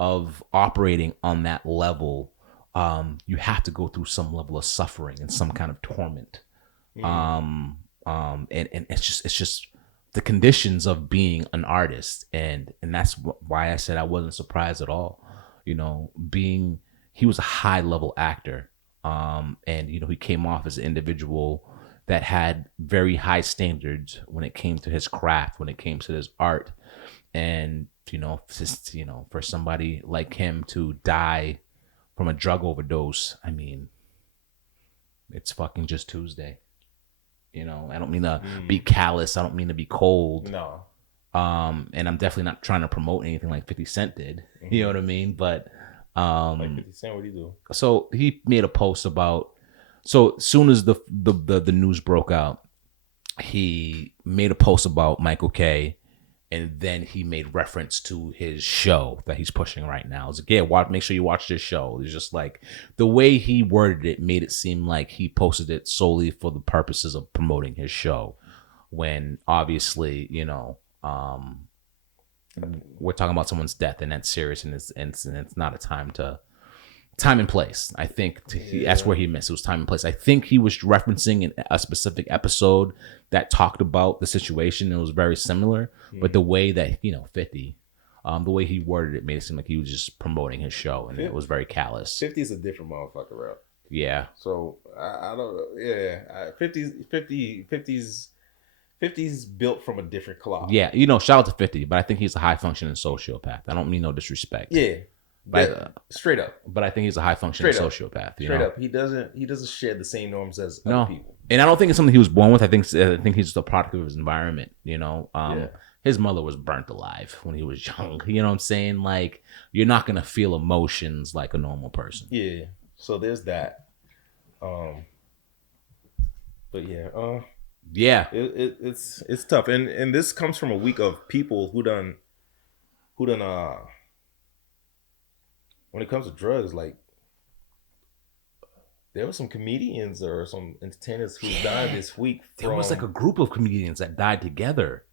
of operating on that level, you have to go through some level of suffering and some kind of torment. And it's just the conditions of being an artist, and that's why I said I wasn't surprised at all. He was a high level actor, and he came off as an individual that had very high standards when it came to his craft, when it came to his art, and for somebody like him to die from a drug overdose, I mean, it's fucking just Tuesday. I don't mean to be callous. I don't mean to be cold. No. And I'm definitely not trying to promote anything like 50 Cent did. You know what I mean? But like 50 Cent, what do you do? So he made a post about. So as soon as the news broke out, he made a post about Michael K. and then he made reference to his show that he's pushing right now. It's like, yeah, make sure you watch this show. It's just like the way he worded it made it seem like he posted it solely for the purposes of promoting his show, when obviously, we're talking about someone's death, and that's serious, and it's not a time and place. I think that's where he missed. It was time and place. I think he was referencing a specific episode that talked about the situation. It was very similar, but the way that 50, the way he worded it made it seem like he was just promoting his show, and it was very callous. 50 is a different motherfucker, bro. Yeah. So I don't. Yeah, 50's built from a different cloth. Yeah, shout out to 50, but I think he's a high functioning sociopath. I don't mean no disrespect. Yeah. But straight up. But I think he's a high functioning sociopath. Straight up. He doesn't share the same norms as other people. And I don't think it's something he was born with. I think he's just a product of his environment. His mother was burnt alive when he was young. You know what I'm saying? Like, you're not gonna feel emotions like a normal person. Yeah. So there's that. But yeah. Yeah. It's tough, and this comes from a week of people who done when it comes to drugs, like, there were some comedians or some entertainers who died this week. There was like a group of comedians that died together.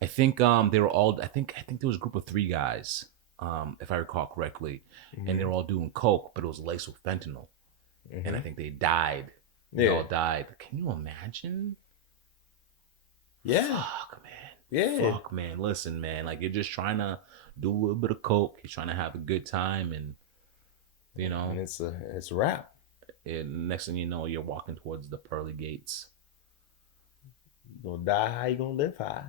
I think they were all. I think there was a group of 3 guys, if I recall correctly, and they were all doing coke, but it was laced with fentanyl, and I think they died. They all died. Can you imagine? Yeah. Fuck, man. Yeah. Fuck, man. Listen, man. Like, you're just trying to do a little bit of coke. You're trying to have a good time, and and it's a wrap. And next thing you know, you're walking towards the pearly gates. You gonna die high, you gonna live high.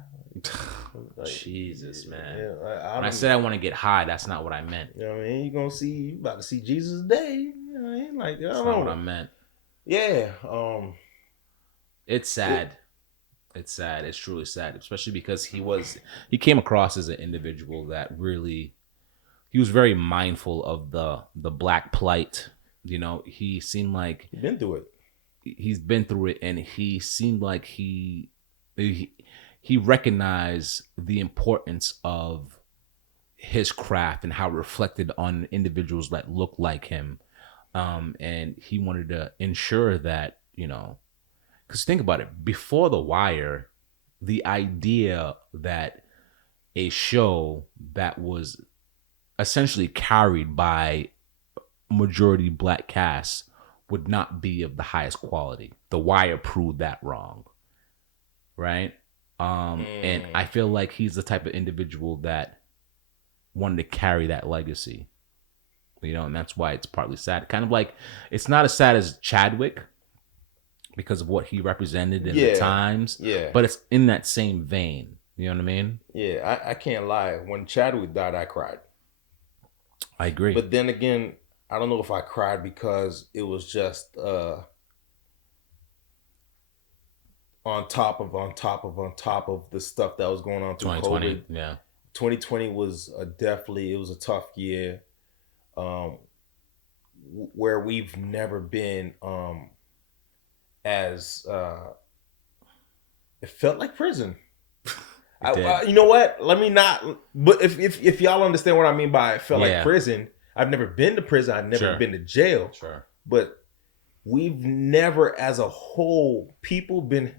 Like, Jesus, man. Yeah, when I said I want to get high, that's not what I meant. You know what I mean? You about to see Jesus' day. You know what I mean? Like, that's not what I meant. Yeah. It's sad. It's sad. It's truly sad, especially because he came across as an individual that really, he was very mindful of the black plight. He seemed like he's been through it. He's been through it, and he seemed like he recognized the importance of his craft and how it reflected on individuals that looked like him, and he wanted to ensure that because think about it, before The Wire, the idea that a show that was essentially carried by majority black cast would not be of the highest quality. The Wire proved that wrong, right? And I feel like he's the type of individual that wanted to carry that legacy, and that's why it's partly sad. Kind of like, it's not as sad as Chadwick, because of what he represented in the times. Yeah. But it's in that same vein. You know what I mean? Yeah, I can't lie. When Chadwick died, I cried. I agree. But then again, I don't know if I cried because it was just on top of the stuff that was going on through 2020. COVID. Yeah. 2020 was definitely, it was a tough year, where we've never been as it felt like prison. You know what? Let me not. But if y'all understand what I mean by it felt like prison, I've never been to prison. I've never been to jail. Sure. But we've never, as a whole, people been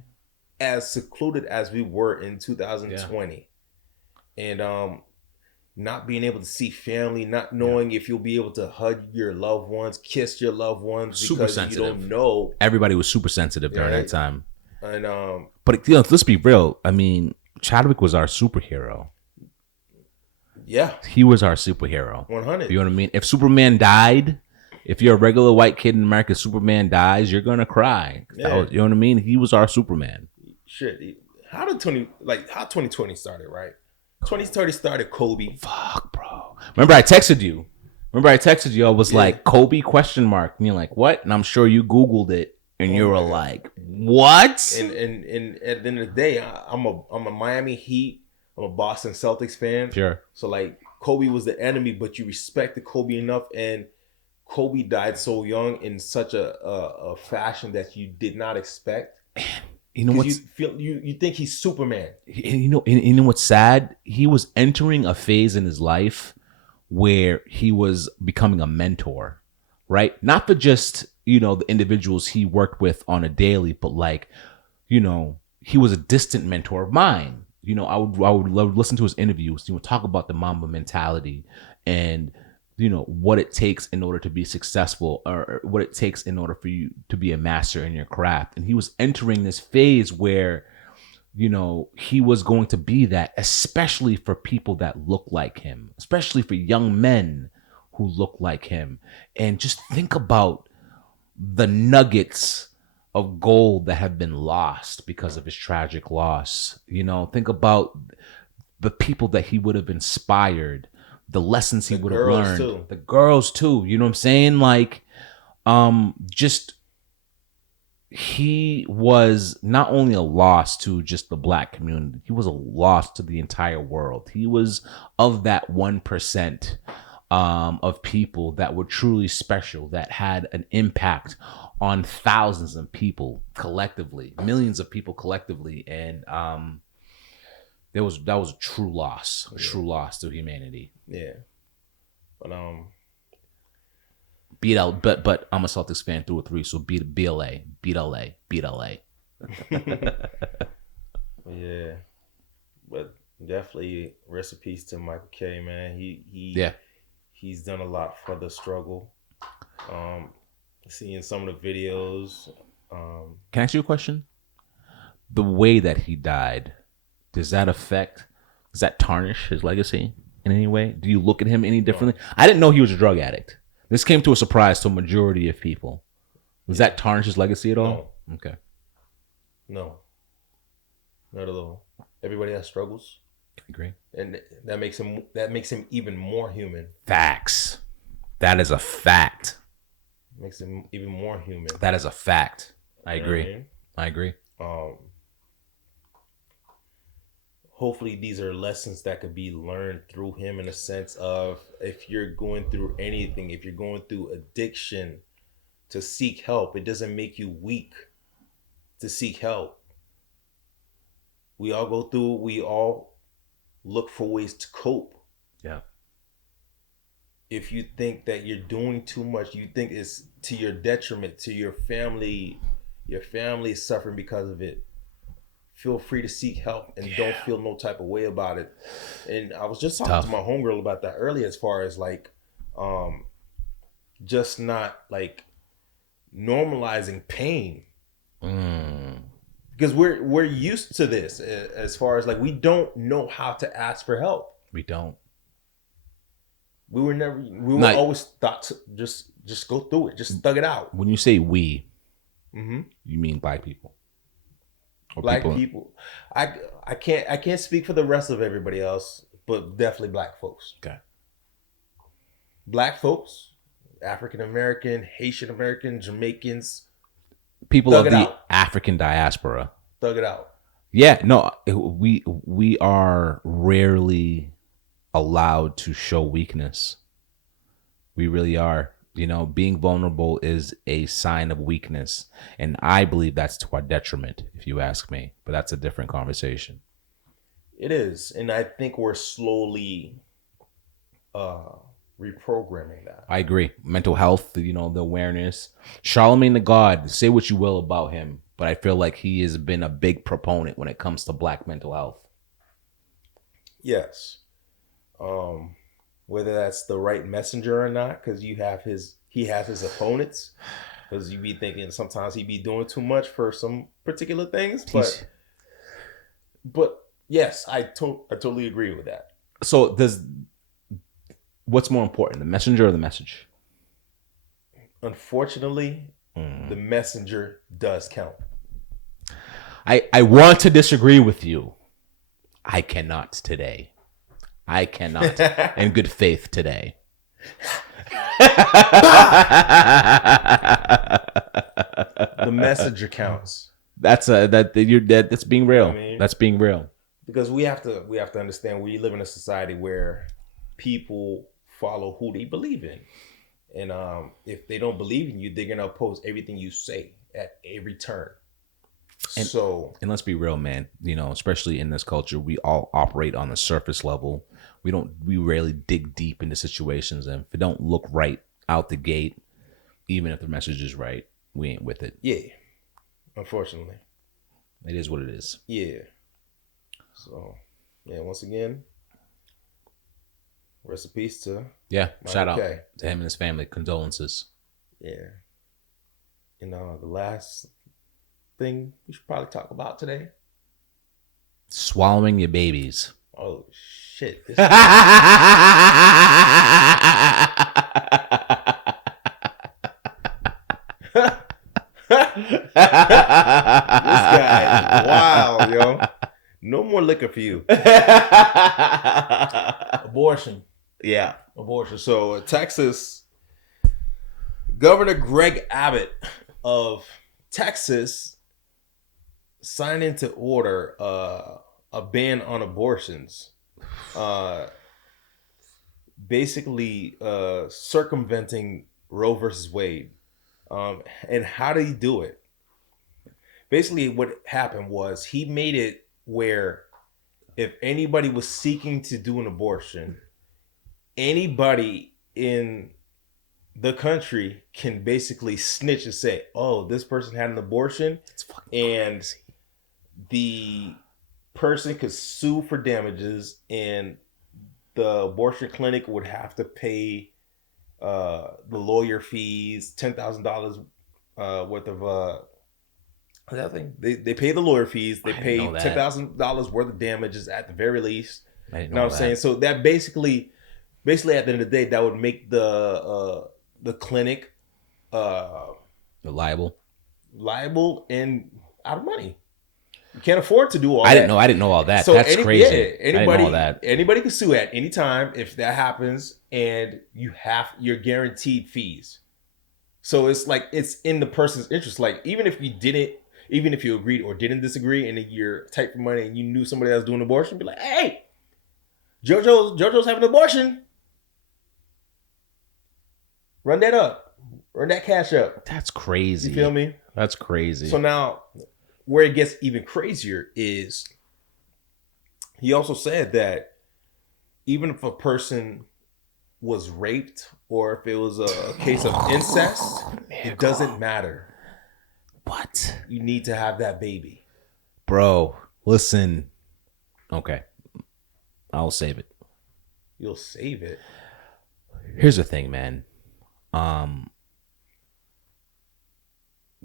as secluded as we were in 2020, and not being able to see family, not knowing if you'll be able to hug your loved ones, kiss your loved ones, super because sensitive. You don't know. Everybody was super sensitive during that time. And but let's be real. I mean, Chadwick was our superhero. Yeah, he was our superhero. 100. You know what I mean? If Superman died, if you're a regular white kid in America, Superman dies, you're gonna cry. Yeah. You know what I mean? He was our Superman. Shit. How 2020 started, right? 2030 started Kobe. Fuck, bro. Remember I texted you. I was like, Kobe ? And you're like, what? And I'm sure you Googled it, and you were like, what? And at the end of the day, I'm a Miami Heat. I'm a Boston Celtics fan. Sure. So like, Kobe was the enemy, but you respected Kobe enough, and Kobe died so young in such a fashion that you did not expect. You know Because what's you think he's Superman. you know what's sad? He was entering a phase in his life where he was becoming a mentor, right? Not for just, the individuals he worked with on a daily, but like, he was a distant mentor of mine. I would love to listen to his interviews, talk about the Mamba mentality and, what it takes in order to be successful, or what it takes in order for you to be a master in your craft. And he was entering this phase where, he was going to be that, especially for people that look like him, especially for young men who look like him. And just think about the nuggets of gold that have been lost because of his tragic loss. Think about the people that he would have inspired, the lessons he would have learned, the girls too. You know what I'm saying? Like, just he was not only a loss to just the Black community, he was a loss to the entire world. He was of that 1% of people that were truly special, that had an impact on thousands of people collectively, millions of people collectively. And that was a true loss, true loss to humanity. Yeah. But but I'm a Celtics fan through and through, so beat LA. Yeah. But definitely rest in peace to Michael K, man. He's done a lot for the struggle. Seeing some of the videos. Can I ask you a question? The way that he died, does that tarnish his legacy in any way? Do you look at him any differently? No. I didn't know he was a drug addict. This came to a surprise to a majority of people. Does that tarnish his legacy at all? No. Okay. No. Not at all. Everybody has struggles. I agree. And that makes him even more human. Facts. That is a fact. Makes him even more human. That is a fact. I agree. I agree. Hopefully these are lessons that could be learned through him, in a sense of, if you're going through anything, if you're going through addiction, to seek help. It doesn't make you weak to seek help. We all go through it. We all look for ways to cope. Yeah. If you think that you're doing too much, you think it's to your detriment, to your family is suffering because of it, feel free to seek help and don't feel no type of way about it. And I was just talking to my homegirl about that earlier, as far as like, just not like normalizing pain. Because we're used to this, as far as like, we don't know how to ask for help. We don't. We were always taught to just go through it, just thug it out. When you say we, you mean Black people. Black people. I can't speak for the rest of everybody else, but definitely Black folks. Okay. Black folks, African American, Haitian American, Jamaicans, people of the African diaspora. Thug it out. Yeah, no, we are rarely allowed to show weakness. We really are. Being vulnerable is a sign of weakness, and I believe that's to our detriment, if you ask me. But that's a different conversation. It is, and I think we're slowly reprogramming that. I agree. Mental health, the awareness. Charlemagne the God, say what you will about him, but I feel like he has been a big proponent when it comes to Black mental health. Yes. Whether that's the right messenger or not, because he has his opponents, because you be thinking sometimes he be doing too much for some particular things, but yes, I totally agree with that. So what's more important, the messenger or the message? Unfortunately, the messenger does count. I want to disagree with you. I cannot today. I cannot in good faith today. The messenger counts. That's being real. You know what I mean? That's being real. Because we have to understand, we live in a society where people follow who they believe in. And if they don't believe in you, they're gonna oppose everything you say at every turn. And let's be real, man. You know, especially in this culture, we all operate on the surface level. We rarely dig deep into situations, and if it don't look right out the gate, even if the message is right, we ain't with it. Yeah, unfortunately, it is what it is. Yeah. So, yeah. Once again, rest in peace to shout out to him and his family. Condolences. Yeah. You know, the last thing we should probably talk about today: swallowing your babies. Oh shit! This guy is wild, yo. No more liquor for you. Abortion. Yeah. Abortion. So Texas Governor Gregg Abbott of Texas signed into order a ban on abortions, basically circumventing Roe versus Wade. And how did he do it? Basically, what happened was he made it where if anybody was seeking to do an abortion, anybody in the country can basically snitch and say, oh, this person had an abortion, and the person could sue for damages, and the abortion clinic would have to pay the lawyer fees, $10,000 worth of that thing. They pay the lawyer fees. They pay $10,000 worth of damages at the very least. You know what I'm saying? So that basically at the end of the day, that would make the clinic liable and out of money. You can't afford to do all that. I didn't know all that. So that's crazy. Yeah, anybody can sue at any time if that happens, and you're guaranteed fees. So it's like it's in the person's interest. Like even if you agreed or didn't disagree, and you're tight for money, and you knew somebody that was doing an abortion, be like, hey, JoJo's having an abortion. Run that up. Run that cash up. That's crazy. You feel me? That's crazy. So now, where it gets even crazier is he also said that even if a person was raped or if it was a case of incest, it doesn't matter. What? You need to have that baby. Bro, listen. Okay. I'll save it. You'll save it? Here's the thing, man.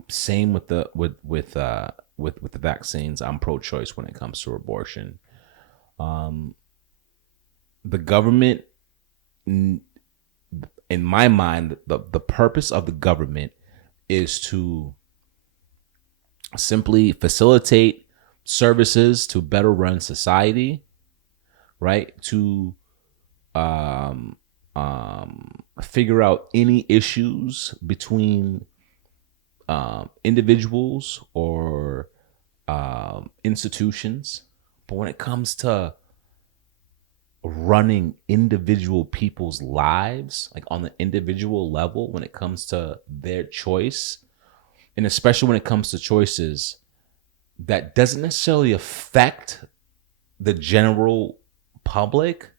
Same with the vaccines. I'm pro-choice when it comes to abortion. The government, in my mind, the purpose of the government is to simply facilitate services to better run society, right? To figure out any issues between individuals or institutions. But when it comes to running individual people's lives, like on the individual level, when it comes to their choice, and especially when it comes to choices that doesn't necessarily affect the general public,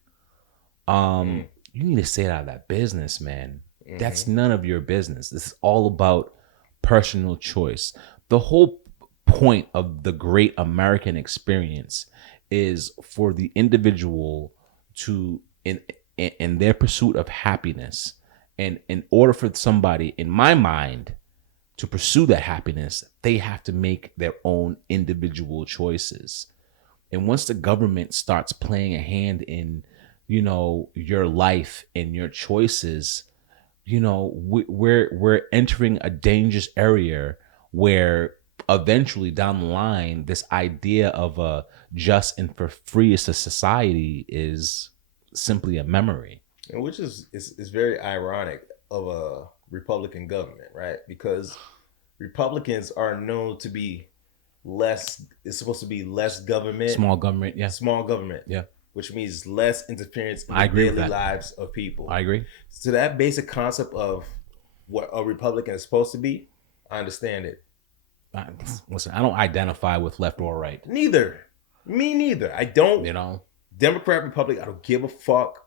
you need to stay out of that business, man. Mm-hmm. That's none of your business. This is all about personal choice. The whole point of the great American experience is for the individual to, in their pursuit of happiness, and in order for somebody, in my mind, to pursue that happiness, they have to make their own individual choices. And once the government starts playing a hand in, your life and your choices, we're entering a dangerous area where eventually down the line, this idea of a just and for freest of society is simply a memory. And which is very ironic of a Republican government, right? Because Republicans are known to be it's supposed to be less government. Small government, yeah. Small government. Yeah. Which means less interference in the daily lives of people. I agree. So that basic concept of what a Republican is supposed to be, I understand it. Listen, I don't identify with left or right. Neither. Me neither. I don't. You know, Democrat, Republic, I don't give a fuck.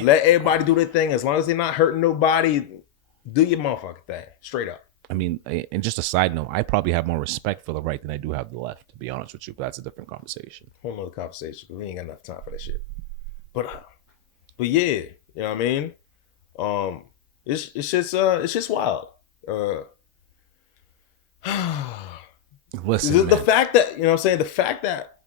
Let everybody do their thing. As long as they're not hurting nobody, do your motherfucking thing. Straight up. I mean, and just a side note, I probably have more respect for the right than I do have the left, to be honest with you. But that's a different conversation. Whole nother conversation. We ain't got enough time for that shit. But yeah, you know what I mean? It's just wild. Listen, the fact that, you know what I'm saying, the fact that,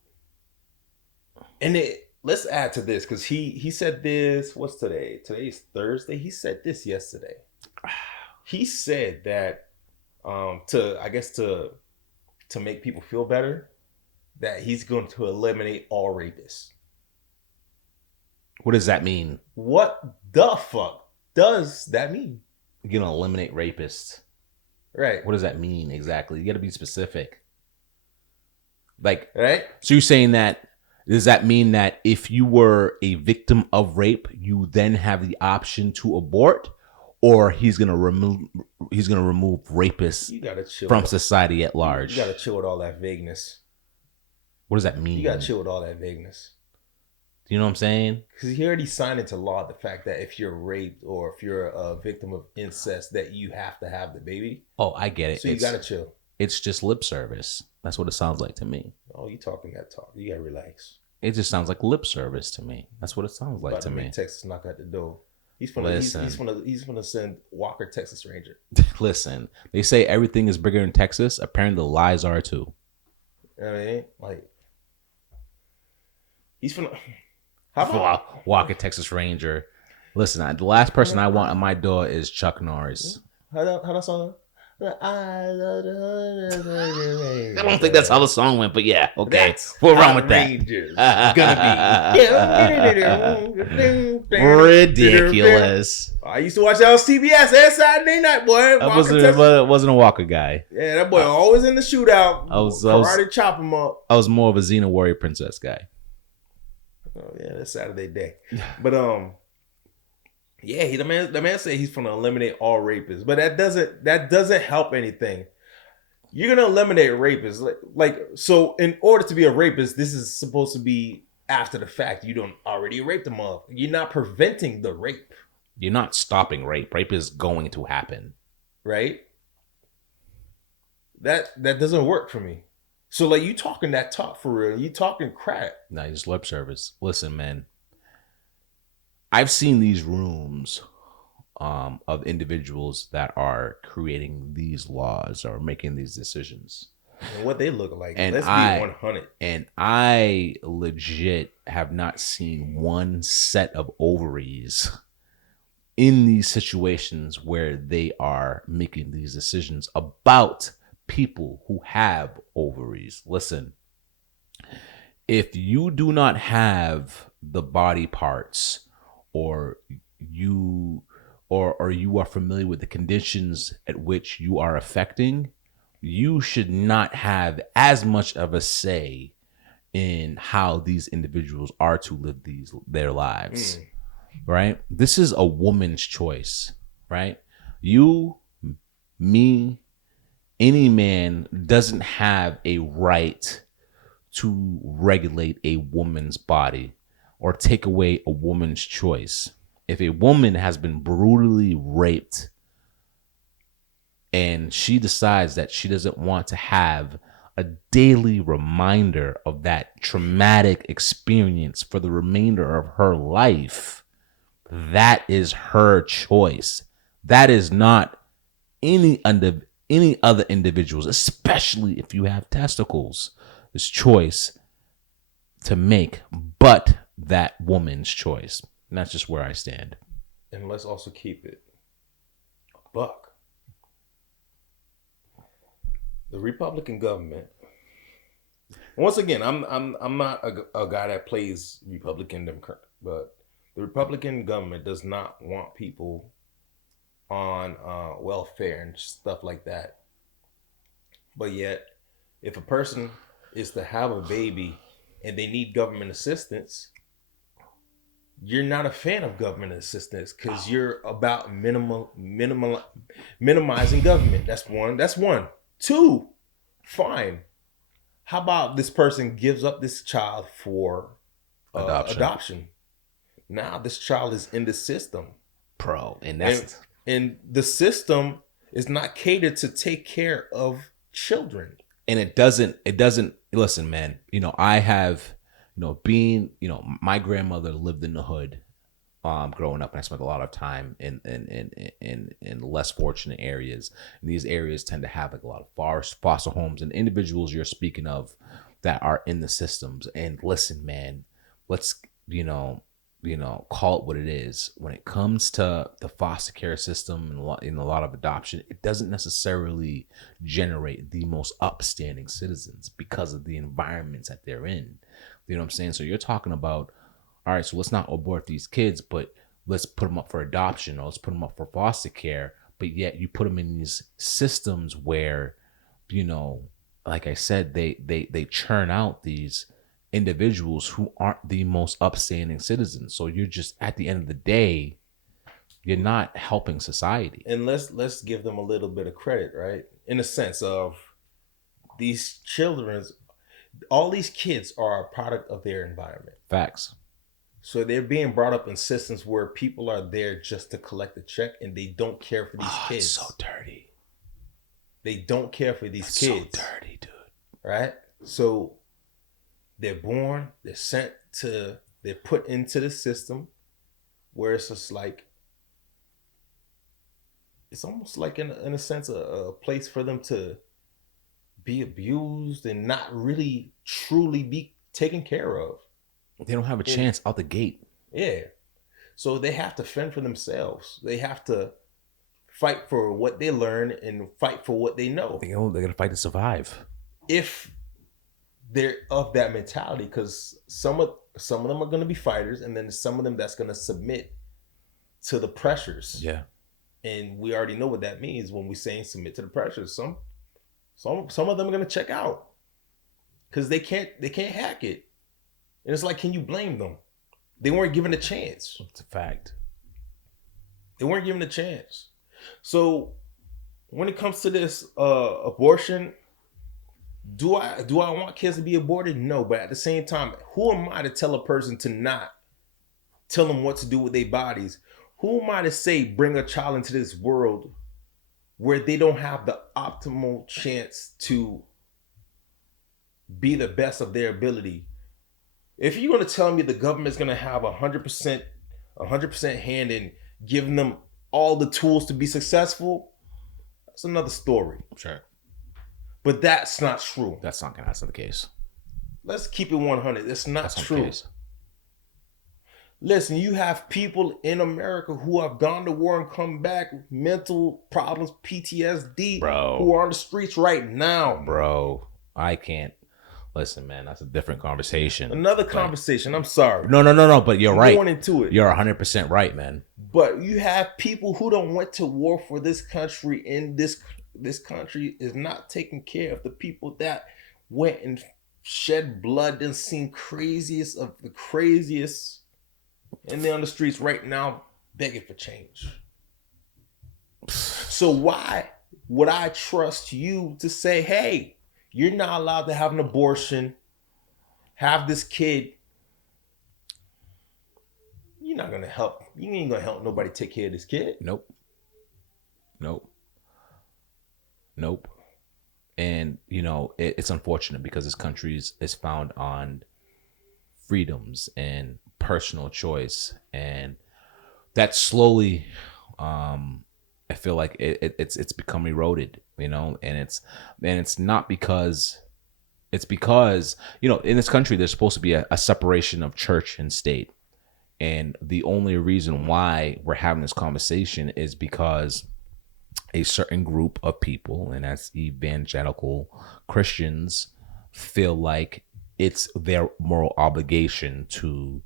and let's add to this, because he said this, what's today? Today's Thursday. He said this yesterday. He said that to make people feel better, that he's going to eliminate all rapists. What does that mean? What the fuck does that mean? You're gonna eliminate rapists. Right. What does that mean exactly? You got to be specific. Like, right? So you're saying that, does that mean that if you were a victim of rape, you then have the option to abort, or he's gonna remove rapists from society at large? You gotta chill with all that vagueness. What does that mean? You gotta chill with all that vagueness. Do you know what I'm saying? Because he already signed into law the fact that if you're raped or if you're a victim of incest, that you have to have the baby. Oh, I get it. So you gotta chill. It's just lip service. That's what it sounds like to me. Oh, you talking that talk. You gotta relax. It just sounds like lip service to me. That's what it sounds like to me. Texas knock at the door. He's gonna send Walker Texas Ranger. Listen, they say everything is bigger in Texas. Apparently the lies are too. You know what I mean? Like, he's gonna... Walker Texas Ranger. Listen, the last person I want on my door is Chuck Norris. How that song? I don't think that's how the song went, but yeah, okay. We're wrong with that. Gonna be ridiculous. I used to watch that on CBS every Saturday night, boy. I wasn't a Walker guy. Yeah, that boy always in the shootout. Karate chop him up. I was more of a Xena Warrior Princess guy. Oh yeah, that's Saturday day. But yeah, the man said he's gonna eliminate all rapists, but that doesn't help anything. You're gonna eliminate rapists, like so. In order to be a rapist, this is supposed to be after the fact. You don't already rape them all. You're not preventing the rape. You're not stopping rape. Rape is going to happen, right? That doesn't work for me. So like, you talking that talk for real? You talking crap? Nah, just lip service. Listen, man. I've seen these rooms of individuals that are creating these laws or making these decisions. And what they look like. And let's be 100. And I legit have not seen one set of ovaries in these situations where they are making these decisions about people who have ovaries. Listen, if you do not have the body parts, or you are familiar with the conditions at which you are affecting, you should not have as much of a say in how these individuals are to live their lives. Right? This is a woman's choice, right? You, me, any man doesn't have a right to regulate a woman's body or take away a woman's choice. If a woman has been brutally raped and she decides that she doesn't want to have a daily reminder of that traumatic experience for the remainder of her life, that is her choice. That is not any other individual's, especially if you have testicles, this choice to make, but that woman's choice. And that's just where I stand. And let's also keep it a buck. The Republican government. Once again, I'm not a guy that plays Republican Democrat, but the Republican government does not want people on welfare and stuff like that. But yet, if a person is to have a baby and they need government assistance, you're not a fan of government assistance because you're about minimizing government. That's one. Two, fine. How about this person gives up this child for adoption? Now this child is in the system, bro, and the system is not catered to take care of children. And it doesn't. Listen, man. I have, being, my grandmother lived in the hood, growing up, and I spent a lot of time in less fortunate areas. And these areas tend to have like a lot of foster homes and individuals you're speaking of that are in the systems. And listen, man, let's call it what it is. When it comes to the foster care system and in a lot of adoption, it doesn't necessarily generate the most upstanding citizens because of the environments that they're in. You know what I'm saying? So you're talking about, all right, so let's not abort these kids, but let's put them up for adoption, or let's put them up for foster care. But yet you put them in these systems where, like I said, they churn out these individuals who aren't the most upstanding citizens. So you're just, at the end of the day, you're not helping society. And let's give them a little bit of credit, right? In a sense of these children's, all these kids are a product of their environment. Facts. So they're being brought up in systems where people are there just to collect a check, and they don't care for these kids. It's so dirty. They don't care for these kids. So dirty, dude. Right? So they're born, they're put into the system where it's just like, it's almost like in a sense a place for them to be abused and not really truly be taken care of. They don't have a chance out the gate. Yeah. So they have to fend for themselves. They have to fight for what they learn and fight for what they know. They're going to fight to survive. If they're of that mentality, because some of them are going to be fighters, and then there's some of them that's going to submit to the pressures. Yeah. And we already know what that means when we saying submit to the pressures. Some of them are going to check out because they can't hack it. And it's like, can you blame them? They weren't given a chance. It's a fact. They weren't given a chance. So when it comes to this abortion, do I want kids to be aborted? No, but at the same time, who am I to tell a person to not tell them what to do with their bodies? Who am I to say bring a child into this world where they don't have the optimal chance to be the best of their ability? If you're going to tell me the government's going to have 100% hand in giving them all the tools to be successful, that's another story. Sure. But that's not true. That's not the case. Let's keep it 100. That's not true. Listen, you have people in America who have gone to war and come back with mental problems, PTSD, bro, who are on the streets right now. Bro, I can't. Listen, man, that's a different conversation. Another conversation. I'm sorry. No, but you're right. Going into it. You're 100% right, man. But you have people who don't went to war for this country, and this country is not taking care of the people that went and shed blood and seen craziest of the craziest, and they're on the streets right now begging for change. So why would I trust you to say, hey, you're not allowed to have an abortion, have this kid? You're not going to help. You ain't going to help nobody take care of this kid. Nope. And, it's unfortunate because this country is found on freedoms and personal choice. And that slowly, I feel like it's become eroded, and it's not because, it's because, in this country, there's supposed to be a separation of church and state. And the only reason why we're having this conversation is because a certain group of people, and that's evangelical Christians, feel like it's their moral obligation to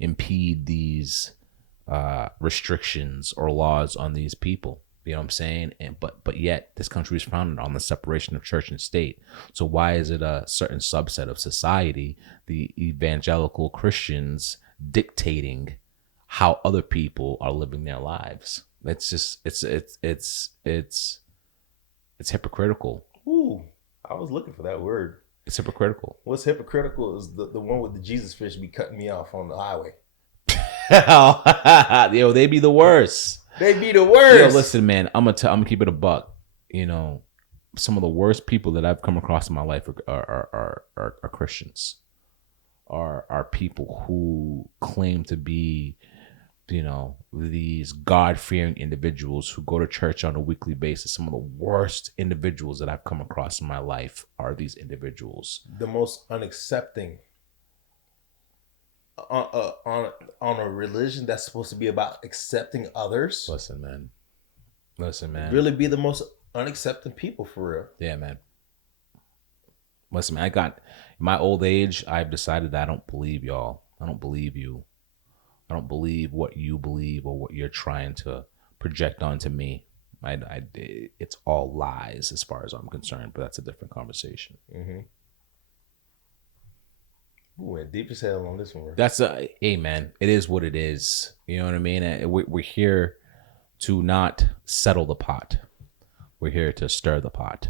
impede these restrictions or laws on these people. You know what I'm saying? But yet this country is founded on the separation of church and state. So why is it a certain subset of society, the evangelical Christians, dictating how other people are living their lives? It's just it's hypocritical. Ooh, I was looking for that word. It's hypocritical. What's hypocritical is the one with the Jesus fish be cutting me off on the highway. Yo, they be the worst. They be the worst. Yo, listen, man, I'm gonna keep it a buck. You know, some of the worst people that I've come across in my life are Christians. Are people who claim to be, you know, these God-fearing individuals who go to church on a weekly basis. Some of the worst individuals that I've come across in my life are these individuals. The most unaccepting on a religion that's supposed to be about accepting others. Listen, man. Really be the most unaccepting people for real. Yeah, man. Listen, man, in my old age, I've decided that I don't believe y'all. I don't believe you. I don't believe what you believe or what you're trying to project onto me. It's all lies as far as I'm concerned, but that's a different conversation. Mm-hmm. Ooh, went deep as hell on this one. Hey, man, it is what it is. You know what I mean? We're here to not settle the pot. We're here to stir the pot.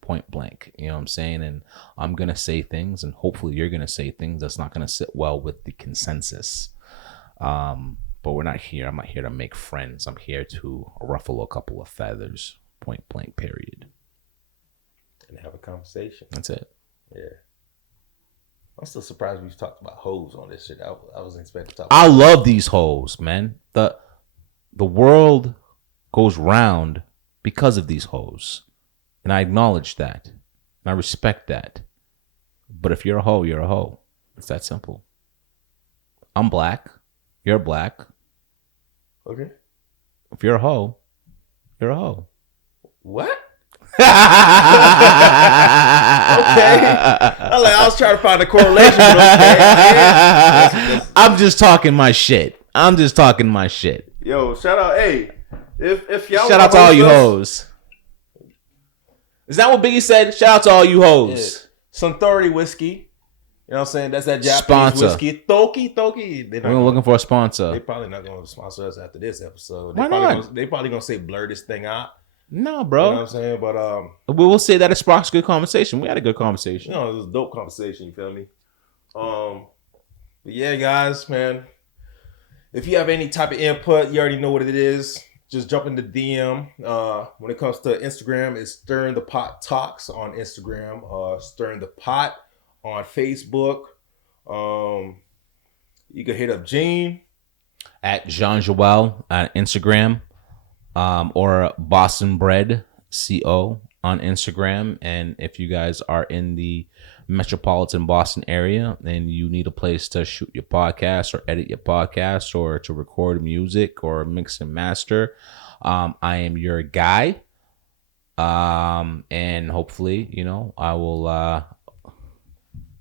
Point blank. You know what I'm saying? And I'm going to say things, and hopefully you're going to say things that's not going to sit well with the consensus. But we're not here. I'm not here to make friends. I'm here to ruffle a couple of feathers. Point blank, period. And have a conversation. That's it. Yeah. I'm still surprised we've talked about hoes on this shit. I wasn't expecting to talk about I love these hoes, man. The world goes round because of these hoes. And I acknowledge that. And I respect that. But if you're a hoe, you're a hoe. It's that simple. I'm black. You're black. Okay. If you're a hoe, you're a hoe. What? Okay. I was trying to find a correlation, but okay. Yeah. I'm just talking my shit. Yo, shout out. Hey, if y'all shout out to all you hoes. Is that what Biggie said? Shout out to all you hoes. Yeah. Suntory whiskey. You know what I'm saying? That's that Japanese whiskey. Toki. We're looking for a sponsor. They're probably not going to sponsor us after this episode. Why not? They probably going to say blur this thing out. No, bro. You know what I'm saying? But we will say that it sparks good conversation. We had a good conversation. You know, it was a dope conversation. You feel me? But yeah, guys, man. If you have any type of input, you already know what it is. Just jump in the DM. When it comes to Instagram, it's Stirring the Pot Talks on Instagram. Stirring the Pot on Facebook. You can hit up Gene at Jean Joel on Instagram, or Boston Bread CO on Instagram. And if you guys are in the metropolitan Boston area and you need a place to shoot your podcast or edit your podcast or to record music or mix and master, I am your guy. And hopefully, you know, I will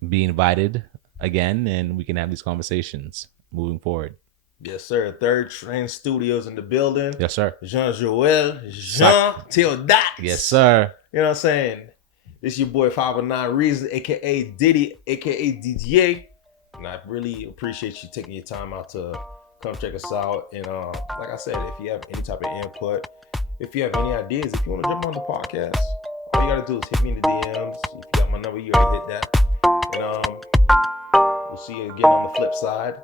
be invited again and we can have these conversations moving forward. Yes, sir. Third Strand Studios in the building. Yes, sir. Jean till that. Yes, sir. You know what I'm saying? This your boy 509 Reason, aka Diddy, aka DJ. And I really appreciate you taking your time out to come check us out. And like I said, if you have any type of input, if you have any ideas, if you want to jump on the podcast, all you gotta do is hit me in the DMs. If you got my number, you already hit that. And we'll see you again on the flip side.